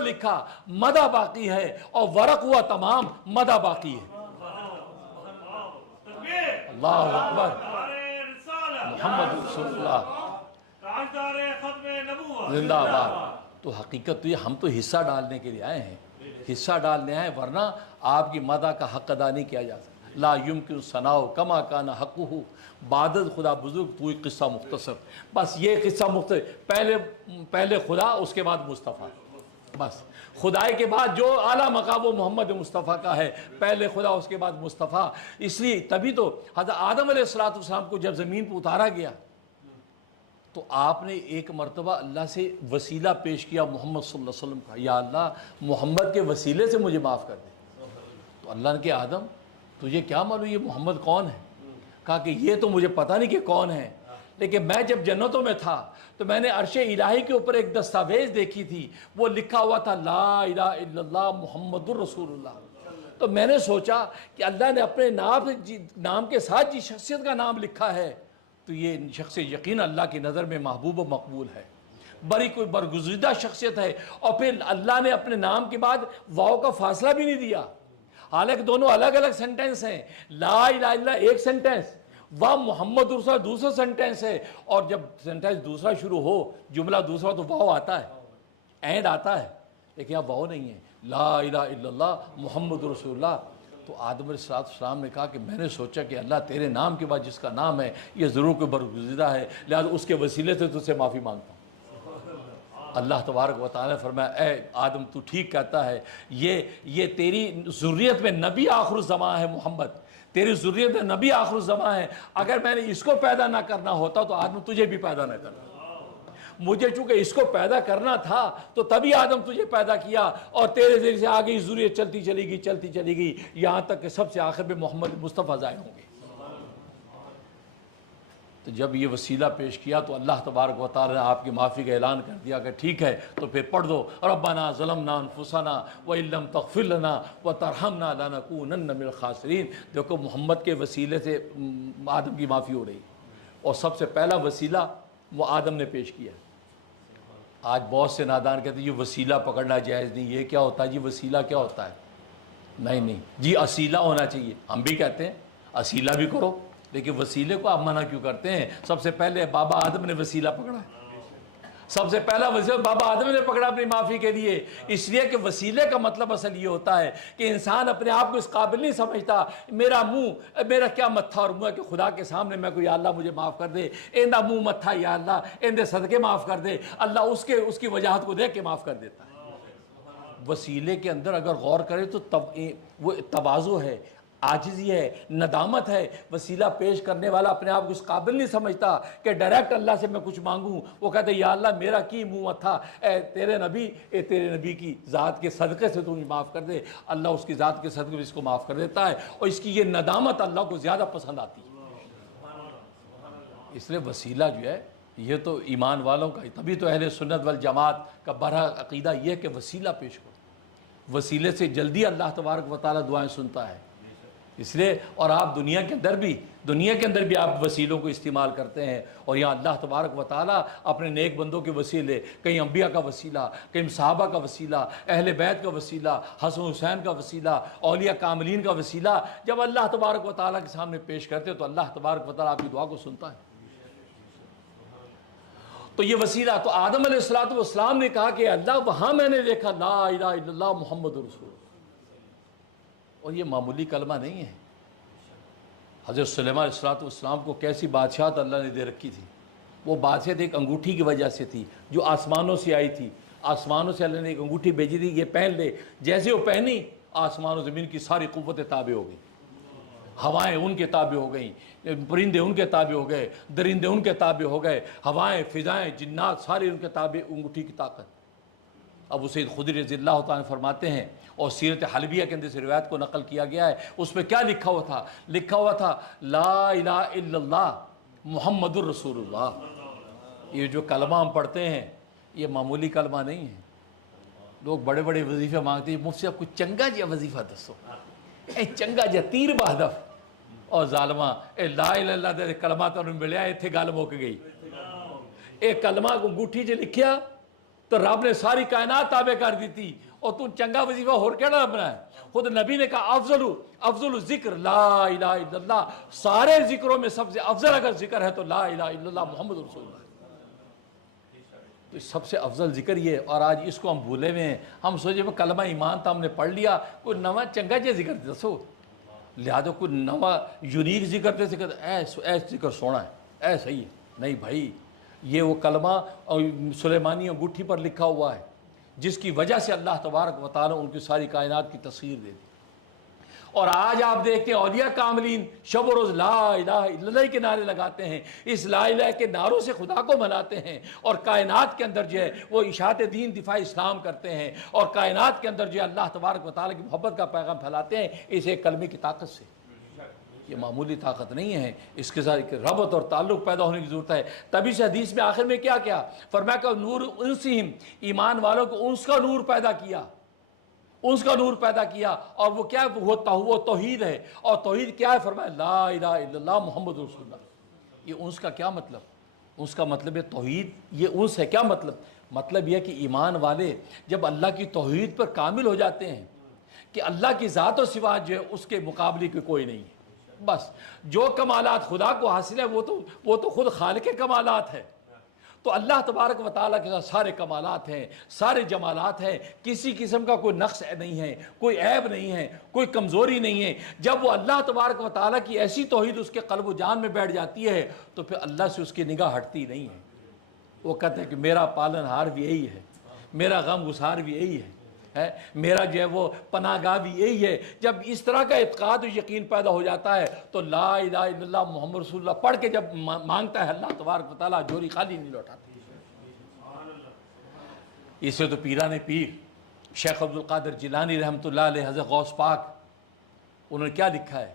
لکھا مدح باقی ہے اور ورق ہوا تمام مدح باقی ہے۔ اللہ اکبر، محمد رسول اللہ زندہ آباد۔ تو حقیقت تو یہ، ہم تو حصہ ڈالنے کے لیے آئے ہیں، حصہ ڈالنے آئے، ورنہ آپ کی مدح کا حق ادا نہیں کیا جا سکتا۔ لا یمکن ثناء کما کان حقہ بعدد خدا بزرگ تو قصہ مختصر۔ بس یہ قصہ مختصر، پہلے خدا اس کے بعد مصطفیٰ، بس خدائی کے بعد جو اعلیٰ مقام وہ محمد مصطفیٰ کا ہے، پہلے خدا اس کے بعد مصطفیٰ۔ اس لیے تبھی تو حضرت آدم علیہ السلام کو جب زمین پہ اتارا گیا تو آپ نے ایک مرتبہ اللہ سے وسیلہ پیش کیا محمد صلی اللہ علیہ وسلم کا، یا اللہ محمد کے وسیلے سے مجھے معاف کر دے۔ تو اللہ نے کہا آدم تجھے کیا معلوم یہ محمد کون ہے؟ کہا کہ یہ تو مجھے پتہ نہیں کہ کون ہے، لیکن میں جب جنتوں میں تھا تو میں نے عرش الہی کے اوپر ایک دستاویز دیکھی تھی، وہ لکھا ہوا تھا لا الہ الا اللہ محمد الرسول اللہ۔ تو میں نے سوچا کہ اللہ نے اپنے نام کے ساتھ جس شخصیت کا نام لکھا ہے تو یہ شخص یقین اللہ کی نظر میں محبوب و مقبول ہے، بڑی کوئی برگزیدہ شخصیت ہے۔ اور پھر اللہ نے اپنے نام کے بعد واو کا فاصلہ بھی نہیں دیا، حالانکہ دونوں الگ الگ سینٹنس ہیں، لا الہ الا اللہ ایک سینٹنس، وہ محمد رسول دوسرا سینٹنس ہے، اور جب سینٹنس دوسرا شروع ہو، جملہ دوسرا تو واو آتا ہے، اینڈ آتا ہے، لیکن یہاں واو نہیں ہے، لا الہ الا اللہ محمد رسول اللہ۔ تو آدم علیہ السلام نے کہا کہ میں نے سوچا کہ اللہ تیرے نام کے بعد جس کا نام ہے یہ ضرور کوئی برگزیدہ ہے، لہذا اس کے وسیلے سے تجھ سے معافی مانگتا ہوں۔ اللہ تبارک و تعالیٰ نے فرمایا اے آدم تو ٹھیک کہتا ہے، یہ تیری ذریت میں نبی آخر الزمان ہے محمد، تیری ذریت میں نبی آخر الزمان ہے، اگر میں نے اس کو پیدا نہ کرنا ہوتا تو آدم تجھے بھی پیدا نہ کرنا، مجھے چونکہ اس کو پیدا کرنا تھا تو تبھی آدم تجھے پیدا کیا، اور تیرے ذریعے سے آگے ذریت چلتی چلی گئی یہاں تک کہ سب سے آخر میں محمد مصطفیٰ ظاہر ہوں گے۔ تو جب یہ وسیلہ پیش کیا تو اللہ تبارک و تعالی نے آپ کی معافی کا اعلان کر دیا کہ ٹھیک ہے تو پھر پڑھ دو ربنا ظلمنا انفسنا وان لم تغفر لنا وترحمنا لنکونن من الخاسرین۔ دیکھو محمد کے وسیلے سے آدم کی معافی ہو رہی، اور سب سے پہلا وسیلہ وہ آدم نے پیش کیا۔ آج بہت سے نادان کہتے ہیں یہ وسیلہ پکڑنا جائز نہیں، یہ کیا ہوتا ہے جی، وسیلہ کیا ہوتا ہے؟ نہیں جی اسیلہ ہونا چاہیے، ہم بھی کہتے ہیں اسیلہ بھی کرو، لیکن وسیلے کو آپ منع کیوں کرتے ہیں؟ سب سے پہلے بابا آدم نے وسیلہ پکڑا ہے، سب سے پہلا وسیلہ بابا آدم نے پکڑا اپنی معافی کے لیے، اس لیے کہ وسیلے کا مطلب اصل یہ ہوتا ہے کہ انسان اپنے آپ کو اس قابل نہیں سمجھتا، میرا کیا متھا اور منہ ہے کہ خدا کے سامنے میں کوئی یا اللہ مجھے معاف کر دے، ایندہ منہ متھا یا اللہ ایندے صدقے معاف کر دے، اللہ اس کی وجاہت کو دیکھ کے معاف کر دیتا ہے۔ وسیلے کے اندر اگر غور کرے تو وہ تواضع ہے، عاجزی ہے، ندامت ہے۔ وسیلہ پیش کرنے والا اپنے آپ کو اس قابل نہیں سمجھتا کہ ڈائریکٹ اللہ سے میں کچھ مانگوں، وہ کہتے یا اللہ میرا کی منہ متھا، تیرے نبی کی ذات کے صدقے سے تو مجھے معاف کر دے، اللہ اس کی ذات کے صدقے سے اس کو معاف کر دیتا ہے، اور اس کی یہ ندامت اللہ کو زیادہ پسند آتی ہے۔ اس لیے وسیلہ جو ہے یہ تو ایمان والوں کا، تبھی تو اہل سنت والجماعت کا برحق عقیدہ یہ ہے کہ وسیلہ پیش کرو۔ وسیلے سے جلدی اللہ تبارک و تعالیٰ دعائیں سنتا ہے. اس لیے اور آپ دنیا کے اندر بھی آپ وسیلوں کو استعمال کرتے ہیں, اور یہاں اللہ تبارک و تعالیٰ اپنے نیک بندوں کے وسیلے, کہیں انبیاء کا وسیلہ, کہیں صحابہ کا وسیلہ, اہل بیت کا وسیلہ, حسن حسین کا وسیلہ, اولیاء کاملین کا وسیلہ جب اللہ تبارک و تعالیٰ کے سامنے پیش کرتے تو اللہ تبارک و تعالیٰ آپ کی دعا کو سنتا ہے. تو یہ وسیلہ, تو آدم علیہ السلام نے کہا کہ اللہ وہاں میں نے دیکھا لا الہ الا اللہ محمد رسول اللہ, اور یہ معمولی کلمہ نہیں ہے. حضرت سلیمان علیہ السلام کو کیسی بادشاہت اللہ نے دے رکھی تھی. وہ بادشاہت ایک انگوٹھی کی وجہ سے تھی جو آسمانوں سے آئی تھی. آسمانوں سے اللہ نے ایک انگوٹھی بھیجی تھی, یہ پہن لے. جیسے وہ پہنی, آسمان و زمین کی ساری قوتیں تابع ہو گئیں, ہوائیں ان کے تابع ہو گئیں, پرندے ان کے تابع ہو گئے, درندے ان کے تابع ہو گئے, ہوائیں, فضائیں, جنات سارے ان کے تابع, انگوٹھی کی طاقت. ابو سعید خدری رضی اللہ تعالیٰ فرماتے ہیں, اور سیرت حلبیہ کے اندر سے روایت کو نقل کیا گیا ہے, اس میں کیا لکھا ہوا تھا لا الہ الا اللہ محمد الرسول اللہ. یہ جو کلمہ ہم پڑھتے ہیں یہ معمولی کلمہ نہیں ہے. لوگ بڑے بڑے وظیفے مانگتے ہیں, مفتی صاحب کوئی چنگا جا وظیفہ دسو, اے چنگا جا تیر بہدف, اور ظالمہ اے لا الہ الا اللہ دے کلمہ تو ملیا, ایتھے گل مک گئی. اے کلمہ کو انگوٹھی چ لکھیا تو رب نے ساری کائنات تابع کر دی تھی, اور تو چنگا وظیفہ اور کیڑا بنا ہے. خود نبی نے کہا افضل ذکر لا الہ الا اللہ, سارے ذکروں میں سب سے افضل اگر ذکر ہے تو لا الہ الا اللہ محمد رسول اللہ. تو سب سے افضل ذکر یہ, اور آج اس کو ہم بھولے ہوئے ہیں. ہم سوچے وہ کلمہ ایمان تو ہم نے پڑھ لیا, کوئی نواں چنگا جا ذکر دسو, لہذا کوئی نواں یونیک ذکر دے سکتے, اے ذکر سونا ہے, اے صحیح ہے. نہیں بھائی, یہ وہ کلمہ سلیمانی انگوٹھی پر لکھا ہوا ہے جس کی وجہ سے اللہ تبارک و تعالیٰ ان کی ساری کائنات کی تصویر دے دی. اور آج آپ دیکھتے ہیں اولیاء کاملین شب و روز لا الہ الا اللہ کے نعرے لگاتے ہیں, اس لا الہ کے نعروں سے خدا کو مناتے ہیں, اور کائنات کے اندر جو ہے وہ اشاعت دین دفاع اسلام کرتے ہیں, اور کائنات کے اندر جو ہے اللہ تبارک و تعالیٰ کی محبت کا پیغام پھیلاتے ہیں اس ایک کلمے کی طاقت سے. یہ معمولی طاقت نہیں ہے, اس کے ساتھ ربط اور تعلق پیدا ہونے کی ضرورت ہے. تبھی سے حدیث میں آخر میں کیا فرمایا کہ نور انسہم, ایمان والوں کو انس کا نور پیدا کیا, انس کا نور پیدا کیا. اور وہ کیا ہے, وہ توحید ہے. اور توحید کیا ہے, فرمایا لا الہ الا اللہ محمد رسول اللہ. یہ انس کا کیا مطلب, انس کا مطلب ہے توحید. یہ انس ہے, کیا مطلب یہ کہ ایمان والے جب اللہ کی توحید پر کامل ہو جاتے ہیں کہ اللہ کی ذات و صفات جو ہے اس کے مقابلے کے کوئی نہیں ہے. بس جو کمالات خدا کو حاصل ہے وہ تو خود خالق کمالات ہے. تو اللہ تبارک و تعالیٰ کے ساتھ سارے کمالات ہیں, سارے جمالات ہیں, کسی قسم کا کوئی نقص نہیں ہے, کوئی عیب نہیں ہے, کوئی کمزوری نہیں ہے. جب وہ اللہ تبارک و تعالیٰ کی ایسی توحید اس کے قلب و جان میں بیٹھ جاتی ہے تو پھر اللہ سے اس کی نگاہ ہٹتی نہیں ہے. وہ کہتے ہیں کہ میرا پالن ہار بھی یہی ہے, میرا غم گسار بھی یہی ہے, میرا جو ہے وہ پناہ گاہ بھی یہی ہے. جب اس طرح کا اعتقاد و یقین پیدا ہو جاتا ہے تو لا الہ الا اللہ محمد رسول اللہ پڑھ کے جب مانگتا ہے اللہ تبارک و تعالیٰ جوری خالی نہیں لوٹاتا. اس سے تو پیران پیر شیخ عبد القادر جیلانی رحمۃ اللہ علیہ, حضرت غوث پاک, انہوں نے کیا لکھا ہے,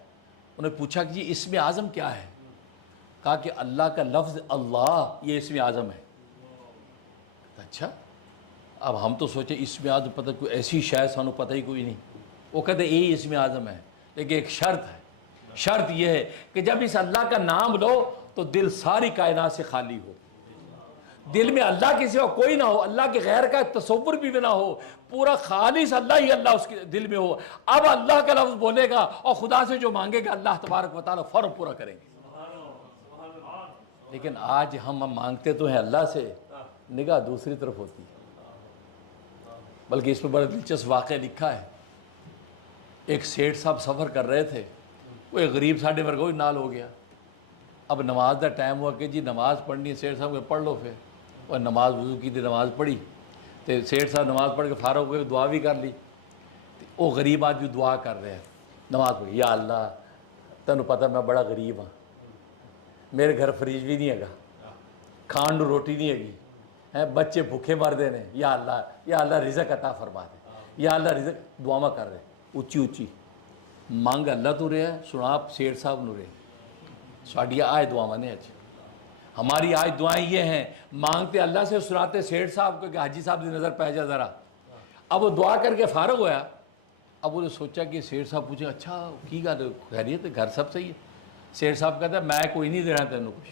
انہوں نے پوچھا کہ جی اسم اعظم کیا ہے, کہا کہ اللہ کا لفظ اللہ یہ اسم اعظم ہے. اچھا, اب ہم تو سوچے اسم اعظم پتہ کوئی ایسی شاید سانو پتہ ہی کوئی نہیں. وہ کہتے یہی اسم اعظم ہے, لیکن ایک شرط ہے. شرط یہ ہے کہ جب اس اللہ کا نام لو تو دل ساری کائنات سے خالی ہو, دل میں اللہ کے سوا کوئی نہ ہو, اللہ کے غیر کا تصور بھی نہ ہو, پورا خالص اللہ ہی اللہ اس کے دل میں ہو. اب اللہ کا لفظ بولے گا اور خدا سے جو مانگے گا اللہ تبارک و تعالیٰ فوراً پورا کریں گے. لیکن آج ہم مانگتے تو ہیں اللہ سے, نگاہ دوسری طرف ہوتی ہے. بلکہ اس میں بڑا دلچسپ واقعہ لکھا ہے. ایک سیٹھ صاحب سفر کر رہے تھے, وہ ایک غریب ساڈے ورگا ہی نال ہو گیا. اب نماز کا ٹائم ہوا کہ جی نماز پڑھنی ہے, سیٹھ صاحب کو پڑھ لو. پھر اور نماز وضو کی تھی, نماز پڑھی تو سیٹھ صاحب نماز پڑھ کے فارغ ہوئے, دعا بھی کر لی. وہ غریب آدمی دعا کر رہے ہیں, نماز پڑھی, یا اللہ تینوں پتہ میں بڑا غریب ہاں, میرے گھر فریج بھی نہیں ہے, کھان نو روٹی نہیں ہے, بچے بھوکے مر دے نے, یا اللہ رزق عطا فرما دے, یا اللہ رزق. دعا کر رہے اچھی اچھی, مانگ اللہ تو رہا ہے, سنا آپ سیٹھ صاحب نو رہے. ساڈیاں آئے دعاواں نے, اچھا ہماری آج دعائیں یہ ہیں, مانگتے اللہ سے, سناتے سیٹھ صاحب کو کہ حاجی صاحب کی نظر پہ جا ذرا, اب وہ دعا کر کے فارغ ہوا. اب انہیں سوچا کہ سیٹھ صاحب پوچھے اچھا کی گل خیریت ہے, گھر سب صحیح ہے؟ سیٹھ صاحب کہتا ہے میں کوئی نہیں دینا تینوں کچھ.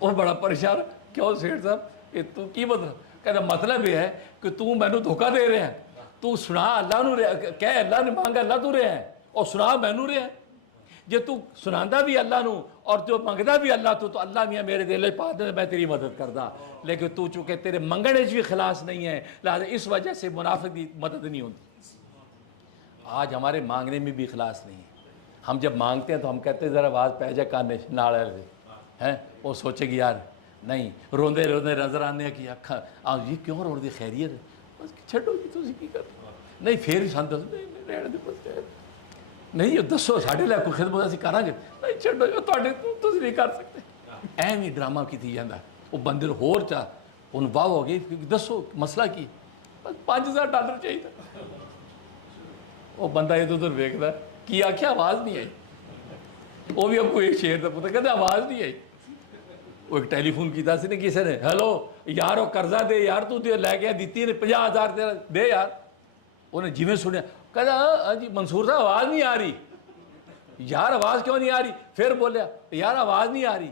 وہ بڑا پریشان, کیوں سیٹھ صاحب یہ تو کی مطلب؟ کہتا مطلب یہ ہے کہ تو مینوں دھوکہ دے رہے ہیں, تو سنا اللہ نو کہہ اللہ نے مانگا اللہ تو رہے ہیں اور سنا مینوں رہے ہیں. جے تو سناندا بھی اللہ نو اور جو منگدا بھی اللہ تو اللہ میاں میرے دل پا دے میں تیری مدد کردا, لیکن تو چونکہ تیرے منگنے بھی خلاص نہیں ہے لہٰذا اس وجہ سے منافق کی مدد نہیں ہوتی. آج ہمارے مانگنے میں بھی اخلاص نہیں ہے. ہم جب مانگتے ہیں تو ہم کہتے ہیں ذرا آواز پہ جائے کانے نال سے ہیں, وہ سوچے گی یار نہیں روندے روندے نظر آنے کی اکھا یہ کیوں رو دی خیریت ہے, بس چھڈو جی تسی کی کر نہیں پھر سن دس رہن دے بس نہیں دسو ساڈے لے کوئی خدمت اسی کراں گے نہیں چھڈو جو تواڈے تسی نہیں کر سکتے. ایویں ڈرامہ کیتی جاندا وہ بندے ہور چا ہن واہ ہو گئی دسو مسئلہ کی بس $5000 چاہیے. وہ بندہ ادھر ادھر ویکھدا کی آخیا آواز نہیں آئی. وہ بھی اب کوئی ایک شیر کا پتہ کہتے آواز نہیں آئی. وہ ایک ٹیلی فون کیتا سی نے کسی نے ہیلو یار وہ قرضہ دے یار تو لے کے دیتی نے 50,000 دے یار. انہیں جی میں سنیا کہتا ہاں جی منصور صاحب آواز نہیں آ رہی. یار آواز کیوں نہیں آ رہی؟ پھر بولیا یار آواز نہیں آ رہی.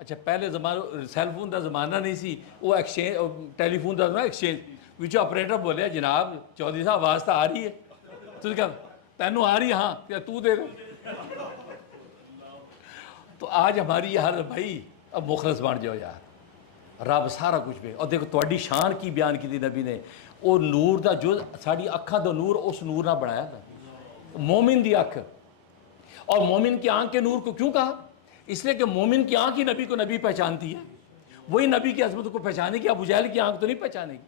اچھا پہلے زمانہ سیل فون کا زمانہ نہیں سی, وہ ایکسچینج ٹیلی فون کا زمانہ ایکسچینج وچ آپریٹر بولیا جناب چودھری صاحب آواز تو آ رہی ہے. تو کہا تینوں آ رہی ہاں کیا تو دے دے. تو آج ہماری ہر بھائی اب مخلص بن جاؤ یار, رب سارا کچھ بھی. اور دیکھو تواڈی شان کی بیان کی تھی نبی نے, وہ نور دا جو ساڑی اکھاں دا نور اس نور نہ بڑھایا تھا. مومن دی اکھ اور مومن کی آنکھ کے نور کو کیوں کہا؟ اس لیے کہ مومن کی آنکھ ہی نبی کو نبی پہچانتی ہے. وہی نبی کی عظمت کو پہچانے گی. ابو جہل کی آنکھ تو نہیں پہچانے گی,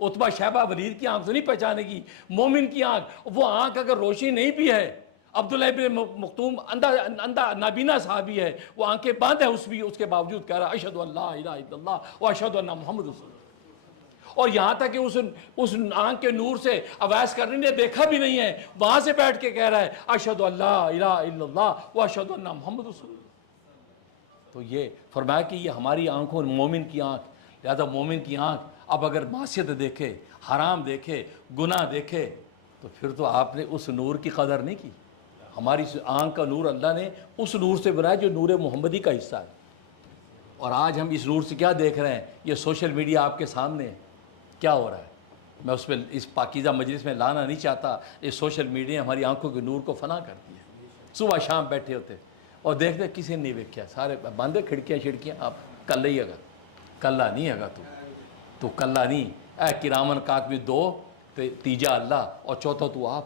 عتبہ شیبہ ولید کی آنکھ تو نہیں پہچانے گی. مومن کی آنکھ, وہ آنکھ اگر روشنی نہیں بھی ہے, عبداللہ ابن مختوم اندھا نابینا صحابی ہے, وہ آنکھیں بند ہے اس کے باوجود کہہ رہا اشہد ان لا الہ الا اللہ و اشہد ان محمد رسول اللہ. اور یہاں تک کہ اس آنکھ کے نور سے اویس کرنی نے دیکھا بھی نہیں ہے, وہاں سے بیٹھ کے کہہ رہا ہے اشہد ان لا الہ الا اللہ و اشہد ان محمد رسول اللہ. تو یہ فرمایا کہ یہ ہماری آنکھوں مومن کی آنکھ, لہذا مومن کی آنکھ اب اگر معصیت دیکھے, حرام دیکھے, گناہ دیکھے تو پھر تو آپ نے اس نور کی قدر نہیں کی. ہماری آنکھ کا نور اللہ نے اس نور سے بنایا جو نور محمدی کا حصہ ہے. اور آج ہم اس نور سے کیا دیکھ رہے ہیں؟ یہ سوشل میڈیا آپ کے سامنے ہے, کیا ہو رہا ہے. میں اس پہ اس پاکیزہ مجلس میں لانا نہیں چاہتا. یہ سوشل میڈیا ہماری آنکھوں کے نور کو فنا کرتی ہے. صبح شام بیٹھے ہوتے اور دیکھتے کسی نے نہیں ویکھیا, سارے بندے کھڑکیاں شڑکیاں, آپ کلہ ہی ہے, کلہ نہیں ہے تو کلہ نہیں. اے کرامن کاتب 2 تیجا اللہ اور چوتھا تو آپ,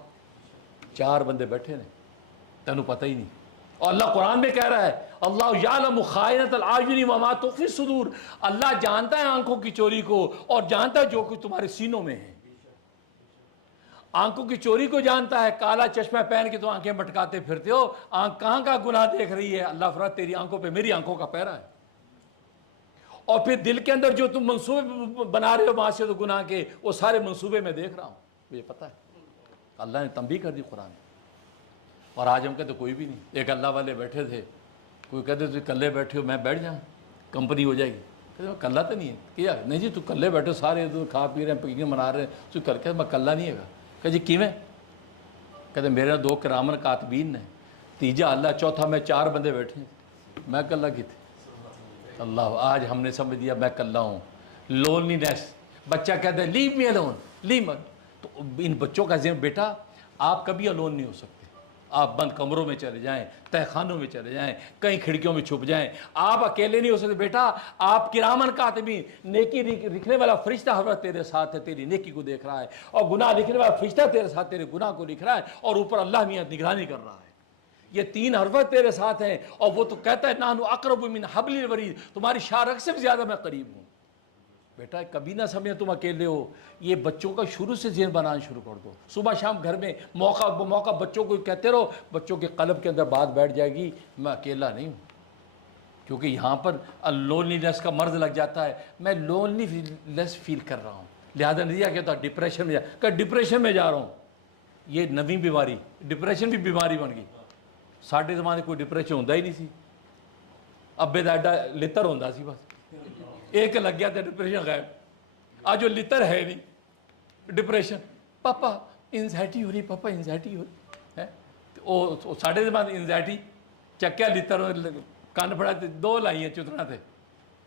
4 بندے بیٹھے نے, تینوں پتہ ہی نہیں. اور اللہ قرآن میں کہہ رہا ہے اللہ یعلم خائنۃ الاعین وما تخفی الصدور, اللہ جانتا ہے آنکھوں کی چوری کو اور جانتا ہے جو کچھ تمہارے سینوں میں ہے. آنکھوں کی چوری کو جانتا ہے. کالا چشمہ پہن کے تو آنکھیں مٹکاتے پھرتے ہو, آنکھ کہاں کا گناہ دیکھ رہی ہے؟ اللہ فرماتا تیری آنکھوں پہ میری آنکھوں کا پہرا ہے. اور پھر دل کے اندر جو تم منصوبے بنا رہے ہو معصیت و گناہ کے, وہ سارے منصوبے میں دیکھ رہا ہوں, مجھے پتہ ہے. اللہ نے تنبیہ کر دی قرآن. اور آج ہم کہتے کوئی بھی نہیں. ایک اللہ والے بیٹھے تھے, کوئی کہتے تھے کلے بیٹھے ہو, میں بیٹھ جاؤں کمپنی ہو جائے گی. کہتے کلہ تو نہیں ہے. کیا نہیں جی تو کلے بیٹھے سارے کھا پی رہے ہیں, پکنک منا رہے ہیں, تو کر کے میں کلہ نہیں ہے گا. کہ جی کیویں؟ کہتے میرے 2 کرامن کاتبین نے, تیجا اللہ, چوتھا میں 4 بندے بیٹھے ہیں, میں کلہ کی تھی. اللہ آج ہم نے سمجھ دیا میں کلہ ہوں. لونلینس, بچہ کہتا ہے لیو می الون, لیو. تو ان بچوں کا ذہن بیٹا آپ کبھی الون نہیں ہو سکتے. آپ بند کمروں میں چلے جائیں, تہ خانوں میں چلے جائیں, کئی کھڑکیوں میں چھپ جائیں, آپ اکیلے نہیں ہو سکتے. بیٹا آپ کرامن کاتبین, نیکی لکھنے والا فرشتہ حضرت تیرے ساتھ ہے, تیری نیکی کو دیکھ رہا ہے, اور گناہ لکھنے والا فرشتہ تیرے ساتھ تیرے گناہ کو لکھ رہا ہے, اور اوپر اللہ میاں نگرانی کر رہا ہے. یہ 3 حرفت تیرے ساتھ ہیں, اور وہ تو کہتا ہے نحن اقرب من حبل الورید, تمہاری شارک سے بھی زیادہ میں قریب ہوں. بیٹا کبھی نہ سمجھے تم اکیلے ہو. یہ بچوں کا شروع سے ذہن بنانا شروع کر دو. صبح شام گھر میں موقع بموقع بچوں کو کہتے رہو, بچوں کے قلب کے اندر بات بیٹھ جائے گی میں اکیلا نہیں ہوں. کیونکہ یہاں پر لونلینس کا مرض لگ جاتا ہے. میں لونلی لیس فیل کر رہا ہوں, لہٰذا نہیں کہتا ڈپریشن میں کہ ڈپریشن میں جا رہا ہوں. یہ نویں بیماری, ڈپریشن بھی بیماری بن گئی. ساڈے زمانے کوئی ڈپریشن ہوتا ہی نہیں سی. ابے دا ایڈا لتر ہوتا سی, بس ایک لگ گیا تو ڈپریشن غائب. آج وہ لتر ہے نہیں, ڈپریشن، پاپا انزائٹی ہو رہی، پاپا انزائٹی ہو رہی ہے، وہ ساڑھے دے بعد انزائٹی چکیا لیتر کان پڑا 2 لائیں چترا تھے،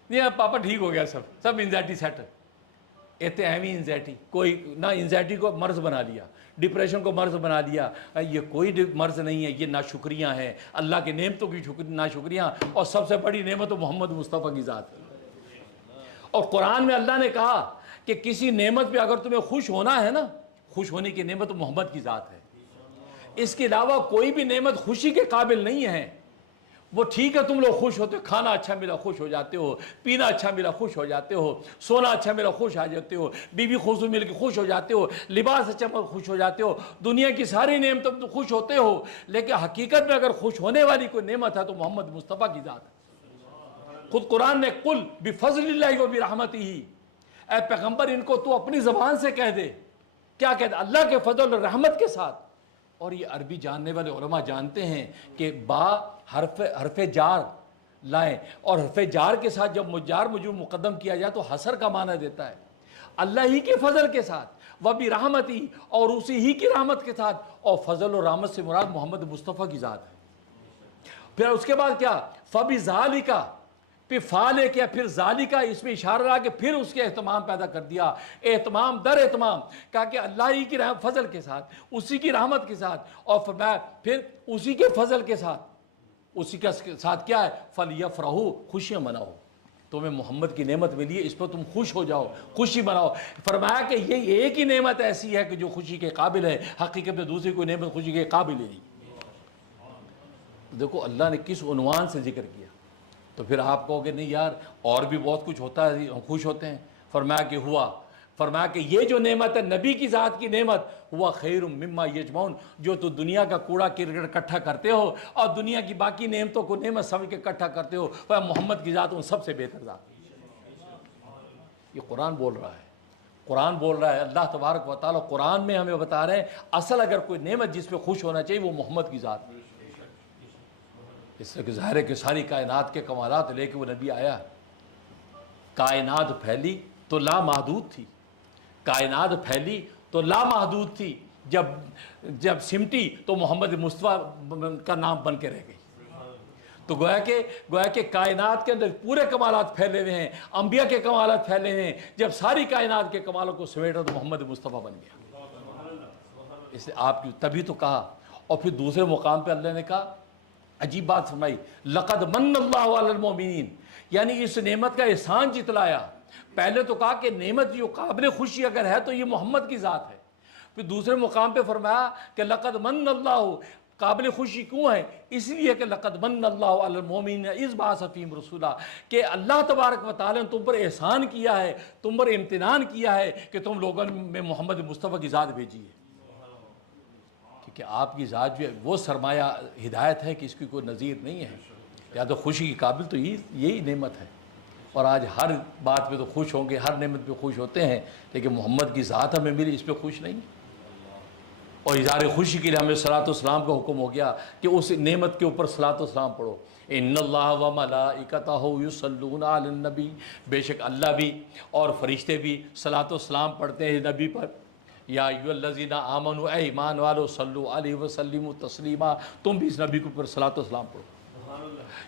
نہیں پاپا ٹھیک ہو گیا، سب انزائٹی سیٹ ہے۔ ایتے اہمی انزائٹی، کوئی نہ انزائٹی کو مرض بنا لیا، ڈپریشن کو مرض بنا لیا، یہ کوئی مرض نہیں ہے، یہ ناشکریاں ہیں، اللہ کے نعمتوں کی ناشکریاں، اور سب سے بڑی نعمت محمد مصطفیٰ کی ذات ہے۔ اور قرآن میں اللہ نے کہا کہ کسی نعمت پہ اگر تمہیں خوش ہونا ہے نا، خوش ہونے کی نعمت محمد کی ذات ہے، اس کے علاوہ کوئی بھی نعمت خوشی کے قابل نہیں ہے۔ وہ ٹھیک ہے تم لوگ خوش ہوتے ہو، کھانا اچھا ملا خوش ہو جاتے ہو، پینا اچھا ملا خوش ہو جاتے ہو، سونا اچھا ملا خوش آ جاتے ہو، بیوی خوش مل کے خوش ہو جاتے ہو، لباس اچھا مل خوش ہو جاتے ہو، دنیا کی ساری نعمتوں تو خوش ہوتے ہو، لیکن حقیقت میں اگر خوش ہونے والی کوئی نعمت ہے تو محمد مصطفیٰ کی ذات ہے۔ خود قرآن نے قل بفضل اللہ و برحمتہ، اے پیغمبر ان کو تو اپنی زبان سے کہہ دے، کیا کہہ دے؟ اللہ کے فضل اور رحمت کے ساتھ۔ اور یہ عربی جاننے والے علماء جانتے ہیں کہ با حرف جار لائیں، اور حرف جار کے ساتھ جب جار مجرور مقدم کیا جائے تو حسر کا معنی دیتا ہے۔ اللہ ہی کے فضل کے ساتھ، وبرحمتی، اور اسی ہی کی رحمت کے ساتھ، اور فضل اور رحمت سے مراد محمد مصطفیٰ کی ذات ہے۔ پھر اس کے بعد کیا؟ فبذالک، پھر فا لے کیا، پھر ذالکہ، اس میں اشارہ رہا کہ پھر اس کے اہتمام پیدا کر دیا، اہتمام در اہتمام، کہا کہ اللہ ہی کی فضل کے ساتھ، اسی کی رحمت کے ساتھ، اور فرمایا پھر اسی کے فضل کے ساتھ، اسی کے ساتھ کیا ہے؟ فَلْيَفْرَحُوا، خوشیاں مناؤ، تمہیں محمد کی نعمت ملی ہے، اس پر تم خوش ہو جاؤ، خوشی مناؤ۔ فرمایا کہ یہ ایک ہی نعمت ایسی ہے کہ جو خوشی کے قابل ہے، حقیقت میں دوسری کوئی نعمت خوشی کے قابل ہی نہیں۔ دیکھو اللہ نے کس عنوان سے ذکر کیا، تو پھر آپ کہو گے نہیں یار اور بھی بہت کچھ ہوتا ہے ہم خوش ہوتے ہیں۔ فرمایا کہ فرمایا کہ یہ جو نعمت ہے نبی کی ذات کی نعمت، ہوا خیر مما یجمعون، جو تو دنیا کا کوڑا کرکٹ اکٹھا کرتے ہو اور دنیا کی باقی نعمتوں کو نعمت سمجھ کے اکٹھا کرتے ہو، وہ محمد کی ذات ان سب سے بہتر ذات ہے۔ یہ قرآن بول رہا ہے، قرآن بول رہا ہے، اللہ تبارک و تعالیٰ قرآن میں ہمیں بتا رہے ہیں اصل اگر کوئی نعمت جس پہ خوش ہونا چاہیے وہ محمد کی ذات ہے۔ اس سے کہ ظاہر ہے کہ ساری کائنات کے کمالات لے کے وہ نبی آیا، کائنات پھیلی تو لامحدود تھی، کائنات پھیلی تو لامحدود تھی، جب سمٹی تو محمد مصطفیٰ کا نام بن کے رہ گئی۔ تو گویا کہ کائنات کے اندر پورے کمالات پھیلے ہوئے ہیں، انبیاء کے کمالات پھیلے ہوئے ہیں، جب ساری کائنات کے کمالوں کو سمیٹا تو محمد مصطفیٰ بن گیا۔ اس سے آپ کی تبھی تو کہا، اور پھر دوسرے مقام پہ اللہ نے کہا، عجیب بات فرمائی، لقد من اللہ علی المؤمنین، یعنی اس نعمت کا احسان جتلایا۔ پہلے تو کہا کہ نعمت جو قابل خوشی اگر ہے تو یہ محمد کی ذات ہے، پھر دوسرے مقام پہ فرمایا کہ لقد من اللہ، قابل خوشی کیوں ہے؟ اس لیے کہ لقد من اللہ علی المؤمنین اذ بعث فیہم رسولا، کہ اللہ تبارک و تعالیٰ نے تم پر احسان کیا ہے، تم پر امتنان کیا ہے کہ تم لوگوں میں محمد مصطفیٰ کی ذات بھیجی ہے، کہ آپ کی ذات جو ہے وہ سرمایہ ہدایت ہے کہ اس کی کوئی نظیر نہیں ہے، یا تو خوشی کی قابل تو یہی نعمت ہے۔ اور آج ہر بات پہ تو خوش ہوں گے، ہر نعمت پہ خوش ہوتے ہیں، لیکن محمد کی ذات ہمیں ملی اس پہ خوش نہیں۔ اور اظہار خوشی کے لیے ہمیں صلاۃ و سلام کا حکم ہو گیا کہ اس نعمت کے اوپر صلاۃ و سلام پڑھو۔ ان اللہ و ملائکتہ یصلون علی النبی، بے شک اللہ بھی اور فرشتے بھی صلاۃ و سلام پڑھتے ہیں نبی پر۔ یا ایھا الذین آمنوا، اے ایمان والو، صلو علیہ وسلموا تسلیما، تم بھی اس نبی کے اوپر صلاۃ و سلام پڑھو۔